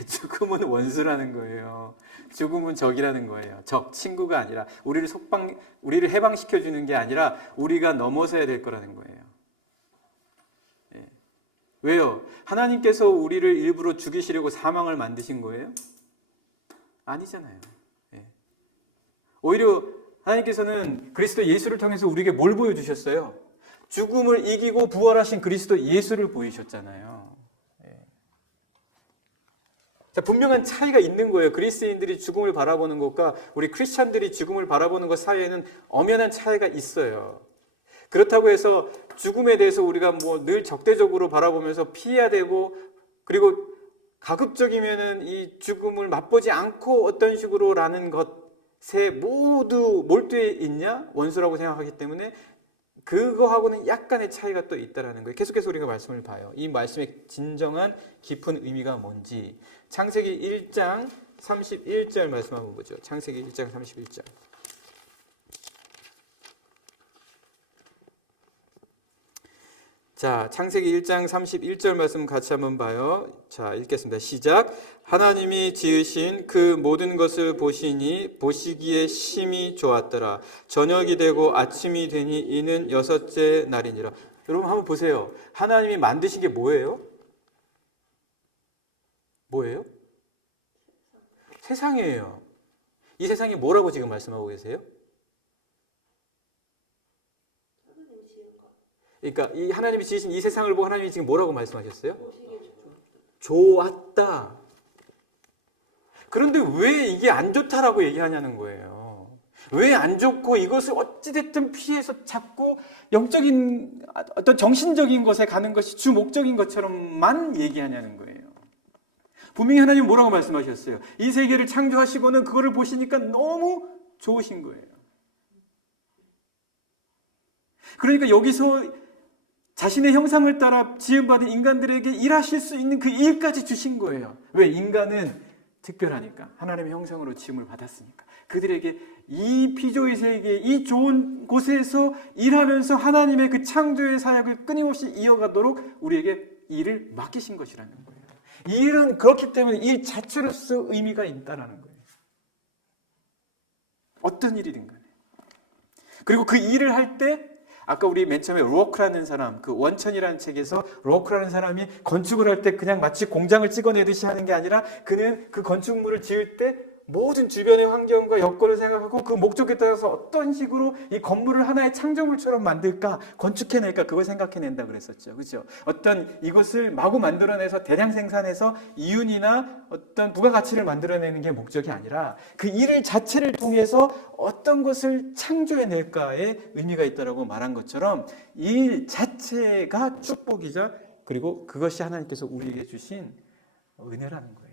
죽음은 원수라는 거예요. 죽음은 적이라는 거예요. 적, 친구가 아니라 우리를 해방시켜 주는 게 아니라 우리가 넘어서야 될 거라는 거예요. 예. 왜요? 하나님께서 우리를 일부러 죽이시려고 사망을 만드신 거예요? 아니잖아요. 예. 오히려 하나님께서는 그리스도 예수를 통해서 우리에게 뭘 보여주셨어요? 죽음을 이기고 부활하신 그리스도 예수를 보이셨잖아요. 예. 자, 분명한 차이가 있는 거예요. 그리스인들이 죽음을 바라보는 것과 우리 크리스찬들이 죽음을 바라보는 것 사이에는 엄연한 차이가 있어요. 그렇다고 해서 죽음에 대해서 우리가 뭐 늘 적대적으로 바라보면서 피해야 되고 그리고 가급적이면은 이 죽음을 맛보지 않고 어떤 식으로라는 것에 모두 몰두해 있냐? 원수라고 생각하기 때문에 그거하고는 약간의 차이가 또 있다라는 거예요. 계속해서 우리가 말씀을 봐요. 이 말씀의 진정한 깊은 의미가 뭔지. 창세기 1장 31절 말씀 한번 보죠. 창세기 1장 31절. 자, 창세기 1장 31절 말씀 같이 한번 봐요. 자, 읽겠습니다. 시작. 하나님이 지으신 그 모든 것을 보시니 보시기에 심히 좋았더라. 저녁이 되고 아침이 되니 이는 여섯째 날이니라. 여러분 한번 보세요. 하나님이 만드신 게 뭐예요? 뭐예요? 세상이에요. 이 세상이 뭐라고 지금 말씀하고 계세요? 그러니까 이 하나님이 지으신 이 세상을 보고 하나님이 지금 뭐라고 말씀하셨어요? 좋았다. 그런데 왜 이게 안 좋다라고 얘기하냐는 거예요. 왜 안 좋고 이것을 어찌됐든 피해서 자꾸 영적인 어떤 정신적인 것에 가는 것이 주 목적인 것처럼만 얘기하냐는 거예요. 분명히 하나님은 뭐라고 말씀하셨어요? 이 세계를 창조하시고는 그거를 보시니까 너무 좋으신 거예요. 그러니까 여기서 자신의 형상을 따라 지음받은 인간들에게 일하실 수 있는 그 일까지 주신 거예요. 왜? 인간은 특별하니까. 하나님의 형상으로 지음을 받았으니까. 그들에게 이 피조의 세계, 이 좋은 곳에서 일하면서 하나님의 그 창조의 사역을 끊임없이 이어가도록 우리에게 일을 맡기신 것이라는 거예요. 이 일은 그렇기 때문에 일 자체로서 의미가 있다는 거예요. 어떤 일이든 간에. 그리고 그 일을 할 때 아까 우리 맨 처음에 로크라는 사람, 그 원천이라는 책에서 로크라는 사람이 건축을 할 때 그냥 마치 공장을 찍어내듯이 하는 게 아니라 그는 그 건축물을 지을 때 모든 주변의 환경과 여건을 생각하고 그 목적에 따라서 어떤 식으로 이 건물을 하나의 창조물처럼 만들까, 건축해낼까, 그걸 생각해낸다 그랬었죠. 그렇죠? 어떤 이것을 마구 만들어내서 대량 생산해서 이윤이나 어떤 부가가치를 만들어내는 게 목적이 아니라 그 일 자체를 통해서 어떤 것을 창조해낼까에 의미가 있다고 말한 것처럼 일 자체가 축복이자 그리고 그것이 하나님께서 우리에게 주신 은혜라는 거예요.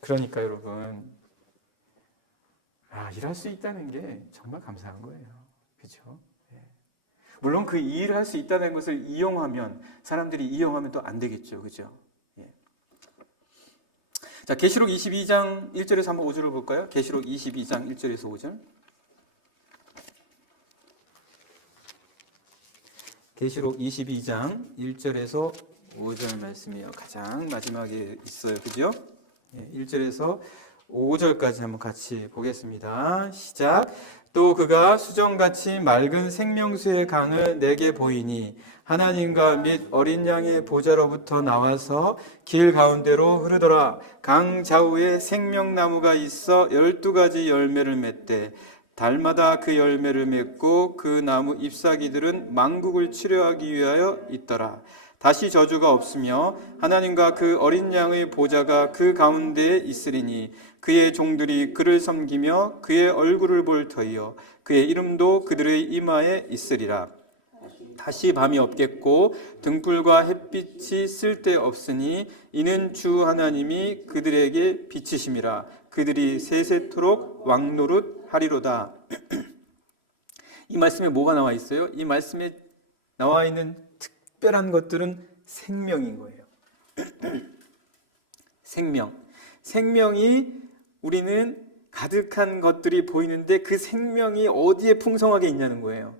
그러니까 여러분, 일할 수 있다는 게 정말 감사한 거예요. 그렇죠? 예. 물론 그 일을 할 수 있다는 것을 이용하면 사람들이 이용하면 또 안 되겠죠. 그렇죠? 예. 자, 계시록 22장 1절에서 한번 5절을 볼까요? 계시록 22장 1절에서 5절. 계시록 22장 1절에서 5절 말씀이에요. 가장 마지막에 있어요. 그죠? 1절에서 5절까지 한번 같이 보겠습니다. 시작. 또 그가 수정같이 맑은 생명수의 강을 내게 보이니 하나님과 및 어린 양의 보좌로부터 나와서 길 가운데로 흐르더라. 강 좌우에 생명나무가 있어 12가지 열매를 맺되 달마다 그 열매를 맺고 그 나무 잎사귀들은 만국을 치료하기 위하여 있더라. 다시 저주가 없으며 하나님과 그 어린 양의 보좌가 그 가운데에 있으리니 그의 종들이 그를 섬기며 그의 얼굴을 볼 터이요 그의 이름도 그들의 이마에 있으리라. 다시 밤이 없겠고 등불과 햇빛이 쓸데없으니 이는 주 하나님이 그들에게 비치심이라. 그들이 세세토록 왕노릇 하리로다. 이 말씀에 뭐가 나와 있어요? 이 말씀에 나와 있는 특별한 것들은 생명인 거예요. 생명이 우리는 가득한 것들이 보이는데 그 생명이 어디에 풍성하게 있냐는 거예요.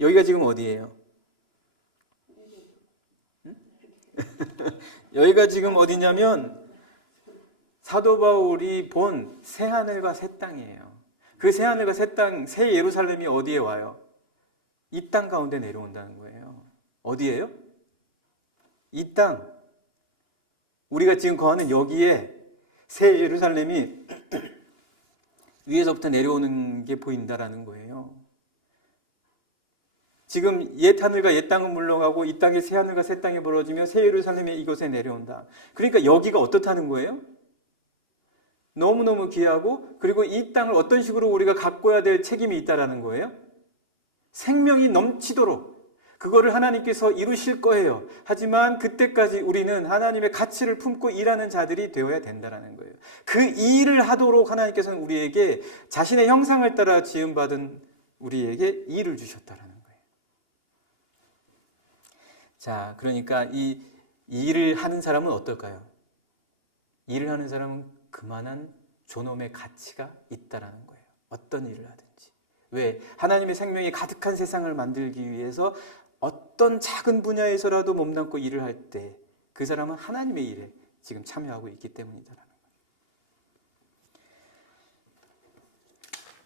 여기가 지금 어디예요? 여기가 지금 어디냐면 사도 바울이 본 새하늘과 새 땅이에요. 그 새하늘과 새 땅, 새 예루살렘이 어디에 와요? 이 땅 가운데 내려온다는 거예요. 어디예요? 이 땅. 우리가 지금 거하는 여기에 새 예루살렘이 위에서부터 내려오는 게 보인다라는 거예요. 지금 옛 하늘과 옛 땅은 물러가고 이 땅에 새 하늘과 새 땅이 벌어지며 새 예루살렘이 이곳에 내려온다. 그러니까 여기가 어떻다는 거예요? 너무너무 귀하고 그리고 이 땅을 어떤 식으로 우리가 가꿔야 될 책임이 있다라는 거예요. 생명이 넘치도록 그거를 하나님께서 이루실 거예요. 하지만 그때까지 우리는 하나님의 가치를 품고 일하는 자들이 되어야 된다는 거예요. 그 일을 하도록 하나님께서는 우리에게 자신의 형상을 따라 지음받은 우리에게 일을 주셨다는 거예요. 자, 그러니까 이 일을 하는 사람은 어떨까요? 일을 하는 사람은 그만한 존엄의 가치가 있다라는 거예요. 어떤 일을 하든지. 왜? 하나님의 생명이 가득한 세상을 만들기 위해서 어떤 작은 분야에서라도 몸담고 일을 할 때 그 사람은 하나님의 일에 지금 참여하고 있기 때문이다라는 거예요.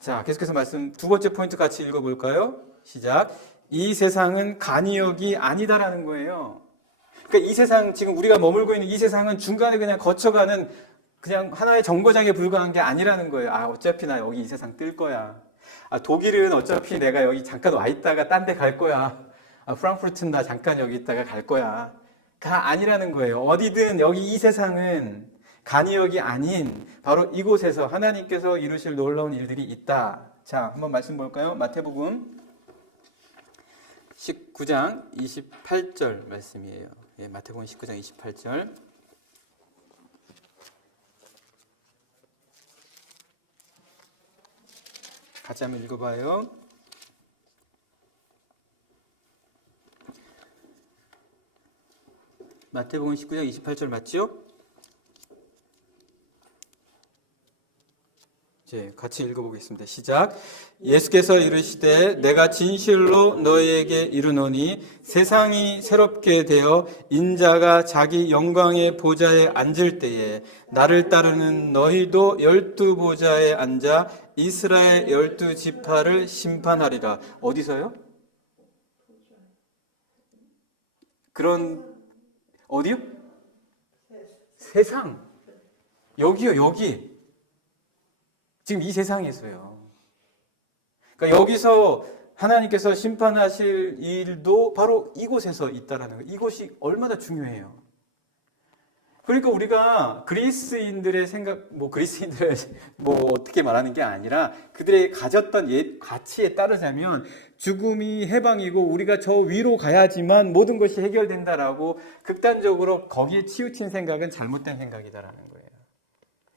자, 계속해서 말씀 두 번째 포인트 같이 읽어볼까요? 시작. 이 세상은 간이역이 아니다라는 거예요. 그러니까 이 세상, 지금 우리가 머물고 있는 이 세상은 중간에 그냥 거쳐가는 그냥 하나의 정거장에 불과한 게 아니라는 거예요. 아, 어차피 나 여기 이 세상 뜰 거야. 아, 독일은 어차피 내가 여기 잠깐 와 있다가 딴 데 갈 거야. 아, 프랑크푸르트는 나 잠깐 여기 있다가 갈 거야. 가 아니라는 거예요. 어디든 여기 이 세상은 간이역이 아닌 바로 이곳에서 하나님께서 이루실 놀라운 일들이 있다. 자, 한번 말씀 볼까요? 마태복음 19장 28절 말씀이에요. 예, 마태복음 19장 28절. 같이 한번 읽어봐요. 마태복음 19장 28절 맞죠? 이제 같이 읽어보겠습니다. 시작. 예수께서 이르시되 내가 진실로 너희에게 이르노니 세상이 새롭게 되어 인자가 자기 영광의 보좌에 앉을 때에 나를 따르는 너희도 12보좌에 앉아 이스라엘 12지파를 심판하리라. 어디서요? 그런 어디요? 세상. 여기요, 여기. 지금 이 세상에서요. 그러니까 여기서 하나님께서 심판하실 일도 바로 이곳에서 있다라는 거예요. 이곳이 얼마나 중요해요. 그러니까 우리가 그리스인들의 생각, 그리스인들의 어떻게 말하는 게 아니라 그들의 가졌던 옛 가치에 따르자면 죽음이 해방이고 우리가 저 위로 가야지만 모든 것이 해결된다라고 극단적으로 거기에 치우친 생각은 잘못된 생각이다라는 거예요.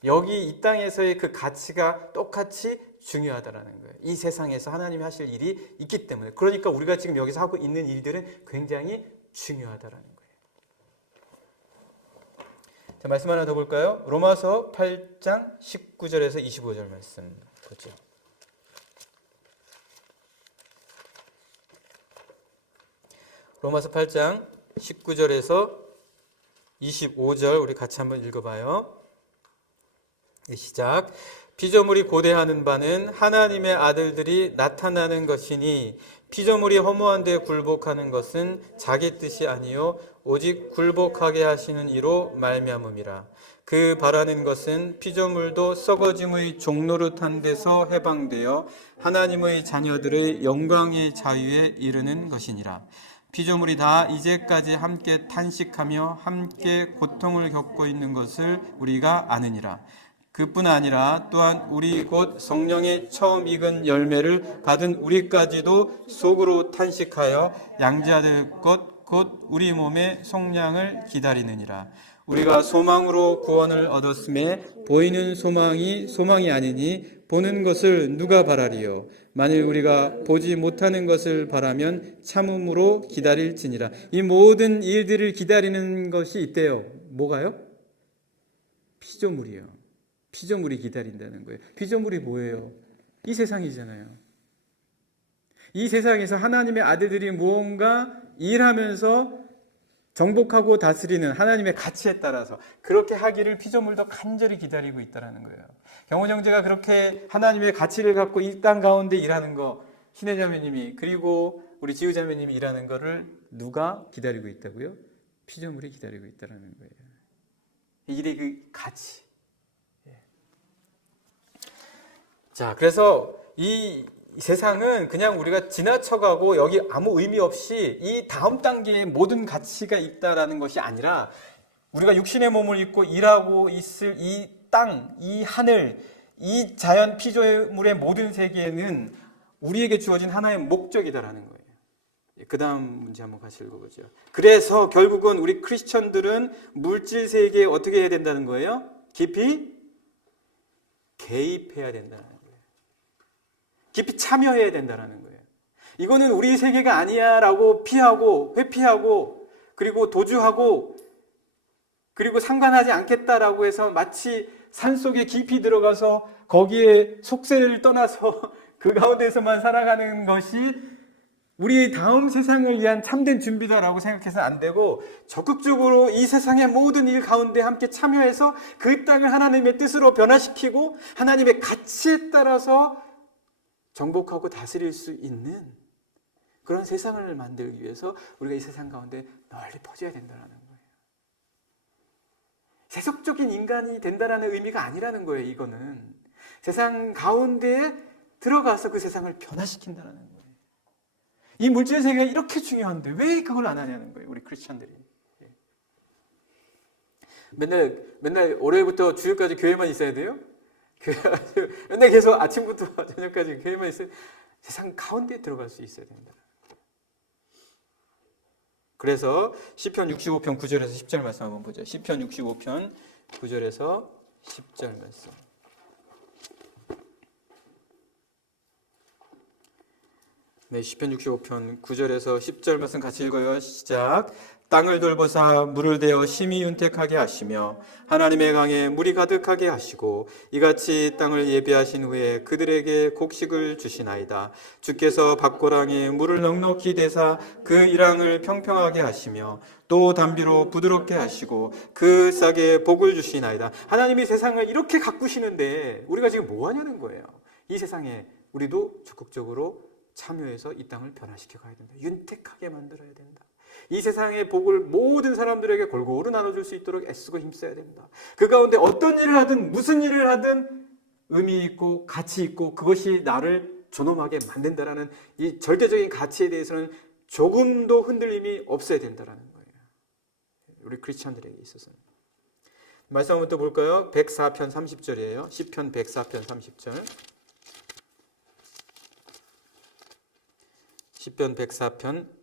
여기 이 땅에서의 그 가치가 똑같이 중요하다라는 거예요. 이 세상에서 하나님이 하실 일이 있기 때문에. 그러니까 우리가 지금 여기서 하고 있는 일들은 굉장히 중요하다라는 거예요. 자, 말씀 하나 더 볼까요? 로마서 8장 19절에서 25절 말씀 보죠. 로마서 8장 19절에서 25절 우리 같이 한번 읽어봐요. 시작. 피조물이 고대하는 바는 하나님의 아들들이 나타나는 것이니 피조물이 허무한 데 굴복하는 것은 자기 뜻이 아니요 오직 굴복하게 하시는 이로 말미암음이라. 그 바라는 것은 피조물도 썩어짐의 종노릇한 데서 해방되어 하나님의 자녀들의 영광의 자유에 이르는 것이니라. 피조물이 다 이제까지 함께 탄식하며 함께 고통을 겪고 있는 것을 우리가 아느니라. 그뿐 아니라 또한 우리 곧 성령의 처음 익은 열매를 받은 우리까지도 속으로 탄식하여 양자될 것 곧 우리 몸의 속량을 기다리느니라. 우리가 소망으로 구원을 얻었음에 보이는 소망이 아니니 보는 것을 누가 바라리요. 만일 우리가 보지 못하는 것을 바라면 참음으로 기다릴지니라. 이 모든 일들을 기다리는 것이 있대요. 뭐가요? 피조물이요. 피조물이 기다린다는 거예요. 피조물이 뭐예요? 이 세상이잖아요. 이 세상에서 하나님의 아들들이 무언가 일하면서 정복하고 다스리는 하나님의 가치에 따라서 그렇게 하기를 피조물도 간절히 기다리고 있다는 거예요. 경원 형제가 그렇게 하나님의 가치를 갖고 이 땅 가운데 일하는 거, 신혜 자매님이 그리고 우리 지우 자매님이 일하는 거를 누가 기다리고 있다고요? 피조물이 기다리고 있다는 거예요. 일의 그 가치. 자, 그래서 이 세상은 그냥 우리가 지나쳐가고 여기 아무 의미 없이 이 다음 단계에 모든 가치가 있다라는 것이 아니라 우리가 육신의 몸을 입고 일하고 있을 이 땅, 이 하늘, 이 자연 피조물의 모든 세계는 우리에게 주어진 하나의 목적이다라는 거예요. 그 다음 문제 한번 같이 읽어보죠. 그래서 결국은 우리 크리스천들은 물질 세계에 어떻게 해야 된다는 거예요? 깊이 개입해야 된다는 거예요. 깊이 참여해야 된다는 거예요. 이거는 우리 세계가 아니야 라고 피하고 회피하고 그리고 도주하고 그리고 상관하지 않겠다라고 해서 마치 산속에 깊이 들어가서 거기에 속세를 떠나서 그 가운데서만 살아가는 것이 우리의 다음 세상을 위한 참된 준비다라고 생각해서 안 되고 적극적으로 이 세상의 모든 일 가운데 함께 참여해서 그 땅을 하나님의 뜻으로 변화시키고 하나님의 가치에 따라서 정복하고 다스릴 수 있는 그런 세상을 만들기 위해서 우리가 이 세상 가운데 널리 퍼져야 된다는 거예요. 세속적인 인간이 된다는 의미가 아니라는 거예요. 이거는 세상 가운데에 들어가서 그 세상을 변화시킨다는 거예요. 이 물질 세계가 이렇게 중요한데 왜 그걸 안 하냐는 거예요. 우리 크리스천들이. 맨날 올해부터 주일까지 교회만 있어야 돼요? 맨날 계속 아침부터 저녁까지 교회만 있어요. 세상 가운데 들어갈 수 있어야 된다. 그래서 시편 65편 9절에서 10절 말씀 한번 보죠. 시편 65편 9절에서 10절 말씀. 네, 시편 65편 9절에서 10절 말씀 같이 읽어요. 시작. 땅을 돌보사 물을 대어 심히 윤택하게 하시며 하나님의 강에 물이 가득하게 하시고 이같이 땅을 예비하신 후에 그들에게 곡식을 주시나이다. 주께서 밭고랑에 물을 넉넉히 대사 그 일항을 평평하게 하시며 또 담비로 부드럽게 하시고 그 싹에 복을 주시나이다. 하나님이 세상을 이렇게 가꾸시는데 우리가 지금 뭐 하냐는 거예요. 이 세상에 우리도 적극적으로 참여해서 이 땅을 변화시켜 가야 된다. 윤택하게 만들어야 된다. 이 세상의 복을 모든 사람들에게 골고루 나눠줄 수 있도록 애쓰고 힘써야 된다. 그 가운데 어떤 일을 하든 무슨 일을 하든 의미 있고 가치 있고 그것이 나를 존엄하게 만든다라는 이 절대적인 가치에 대해서는 조금도 흔들림이 없어야 된다라는 거예요. 우리 크리스천들에게 있어서는. 말씀 한번 또 볼까요? 104편 30절이에요. 시편 104편 30절. 시편 104편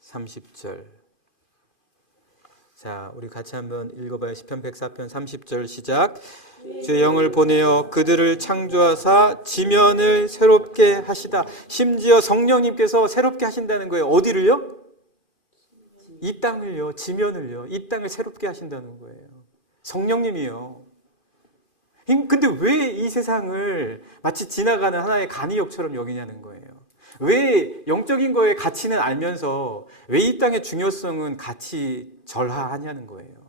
30절. 자, 우리 같이 한번 읽어봐요. 시편 104편 30절 시작. 주의 영을 보내어 그들을 창조하사 지면을 새롭게 하시다. 심지어 성령님께서 새롭게 하신다는 거예요. 어디를요? 이 땅을요. 지면을요. 이 땅을 새롭게 하신다는 거예요. 성령님이요. 근데 왜 이 세상을 마치 지나가는 하나의 간이역처럼 여기냐는 거예요. 왜 영적인 거의 가치는 알면서 왜 이 땅의 중요성은 같이 절하하냐는 거예요.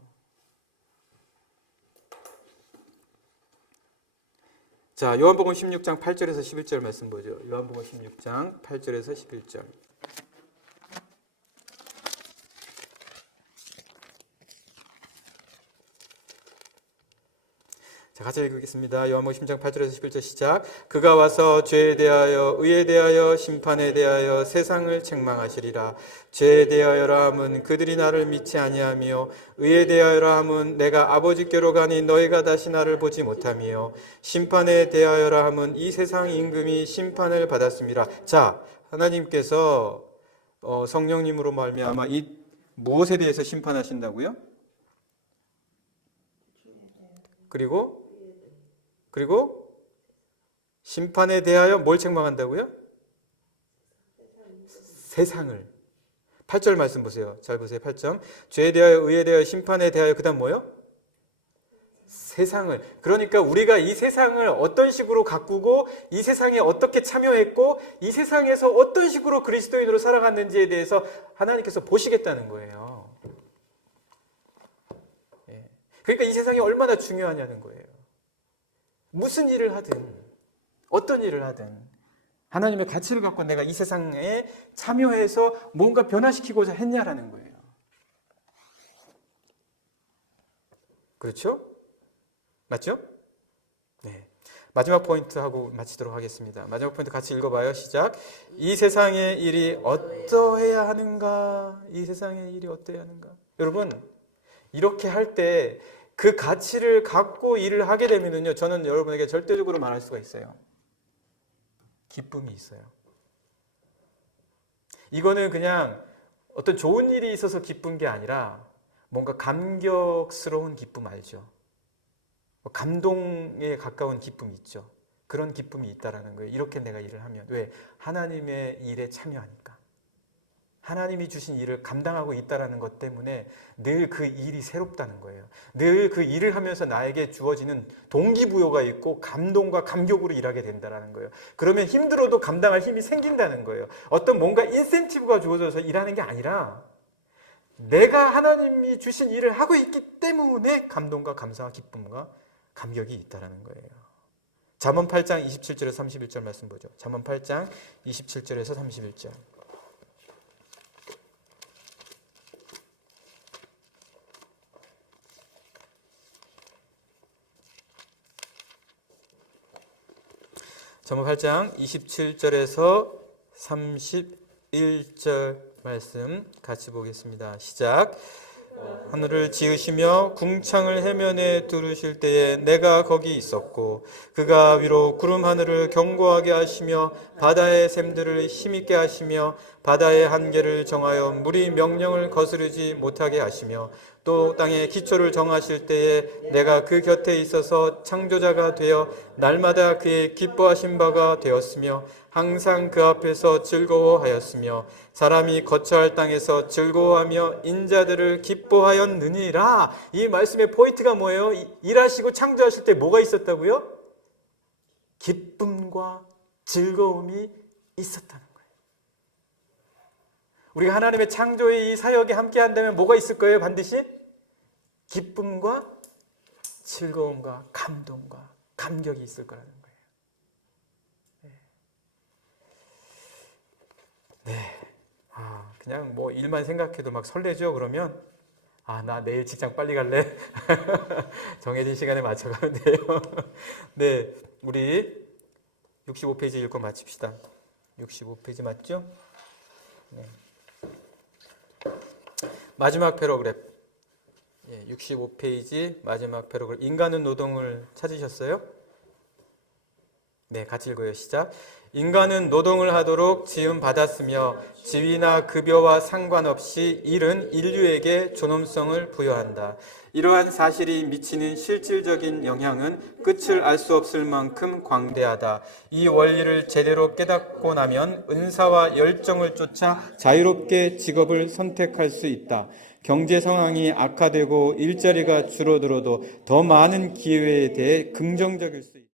자, 요한복음 16장 8절에서 11절 말씀 보죠. 요한복음 16장 8절에서 11절. 자, 같이 읽겠습니다. 요한복음 16장 8절에서 11절 시작. 그가 와서 죄에 대하여 의에 대하여 심판에 대하여 세상을 책망하시리라. 죄에 대하여라 함은 그들이 나를 믿지 아니하며 의에 대하여라 함은 내가 아버지께로 가니 너희가 다시 나를 보지 못하며 심판에 대하여라 함은 이 세상 임금이 심판을 받았음이라. 자, 하나님께서 성령님으로 말미암아 이 무엇에 대해서 심판하신다고요? 그리고 심판에 대하여 뭘 책망한다고요? 세상을. 8절 말씀 보세요. 잘 보세요. 8점. 죄에 대하여 의에 대하여 심판에 대하여 그다음 뭐요? 세상을. 그러니까 우리가 이 세상을 어떤 식으로 가꾸고 이 세상에 어떻게 참여했고 이 세상에서 어떤 식으로 그리스도인으로 살아갔는지에 대해서 하나님께서 보시겠다는 거예요. 그러니까 이 세상이 얼마나 중요하냐는 거예요. 무슨 일을 하든 어떤 일을 하든 하나님의 가치를 갖고 내가 이 세상에 참여해서 뭔가 변화시키고자 했냐라는 거예요. 그렇죠? 맞죠? 네. 마지막 포인트 하고 마치도록 하겠습니다. 마지막 포인트 같이 읽어봐요. 시작. 이 세상의 일이 어떠해야 하는가? 이 세상의 일이 어떠해야 하는가? 여러분, 이렇게 할 때 그 가치를 갖고 일을 하게 되면요, 저는 여러분에게 절대적으로 말할 수가 있어요. 기쁨이 있어요. 이거는 그냥 어떤 좋은 일이 있어서 기쁜 게 아니라 뭔가 감격스러운 기쁨 알죠? 감동에 가까운 기쁨이 있죠. 그런 기쁨이 있다라는 거예요. 이렇게 내가 일을 하면. 왜? 하나님의 일에 참여하니까. 하나님이 주신 일을 감당하고 있다는 것 때문에 늘 그 일이 새롭다는 거예요. 늘 그 일을 하면서 나에게 주어지는 동기부여가 있고 감동과 감격으로 일하게 된다는 거예요. 그러면 힘들어도 감당할 힘이 생긴다는 거예요. 어떤 뭔가 인센티브가 주어져서 일하는 게 아니라 내가 하나님이 주신 일을 하고 있기 때문에 감동과 감사와 기쁨과 감격이 있다는 거예요. 잠언 8장 27절에서 31절 말씀 보죠. 잠언 8장 27절에서 31절. 잠언 8장 27절에서 31절 말씀 같이 보겠습니다. 시작. 하늘을 지으시며 궁창을 해면에 두르실 때에 내가 거기 있었고 그가 위로 구름 하늘을 견고하게 하시며 바다의 샘들을 힘있게 하시며 바다의 한계를 정하여 물이 명령을 거스르지 못하게 하시며 또 땅의 기초를 정하실 때에 내가 그 곁에 있어서 창조자가 되어 날마다 그의 기뻐하신 바가 되었으며 항상 그 앞에서 즐거워하였으며 사람이 거처할 땅에서 즐거워하며 인자들을 기뻐하였느니라. 이 말씀의 포인트가 뭐예요? 일하시고 창조하실 때 뭐가 있었다고요? 기쁨과 즐거움이 있었다는 거예요. 우리가 하나님의 창조의 이 사역에 함께 한다면 뭐가 있을 거예요? 반드시 기쁨과 즐거움과 감동과 감격이 있을 거라는 거예요. 네. 그냥 뭐 일만 생각해도 막 설레죠. 그러면 나 내일 직장 빨리 갈래. 정해진 시간에 맞춰가면 돼요. 네, 우리 65페이지 읽고 마칩시다. 65페이지 맞죠? 네. 마지막 패러그래프. 65페이지 마지막 패러그래프. 인간은 노동을 찾으셨어요? 네, 같이 읽어요. 시작. 인간은 노동을 하도록 지음 받았으며 지위나 급여와 상관없이 일은 인류에게 존엄성을 부여한다. 이러한 사실이 미치는 실질적인 영향은 끝을 알 수 없을 만큼 광대하다. 이 원리를 제대로 깨닫고 나면 은사와 열정을 쫓아 자유롭게 직업을 선택할 수 있다. 경제 상황이 악화되고 일자리가 줄어들어도 더 많은 기회에 대해 긍정적일 수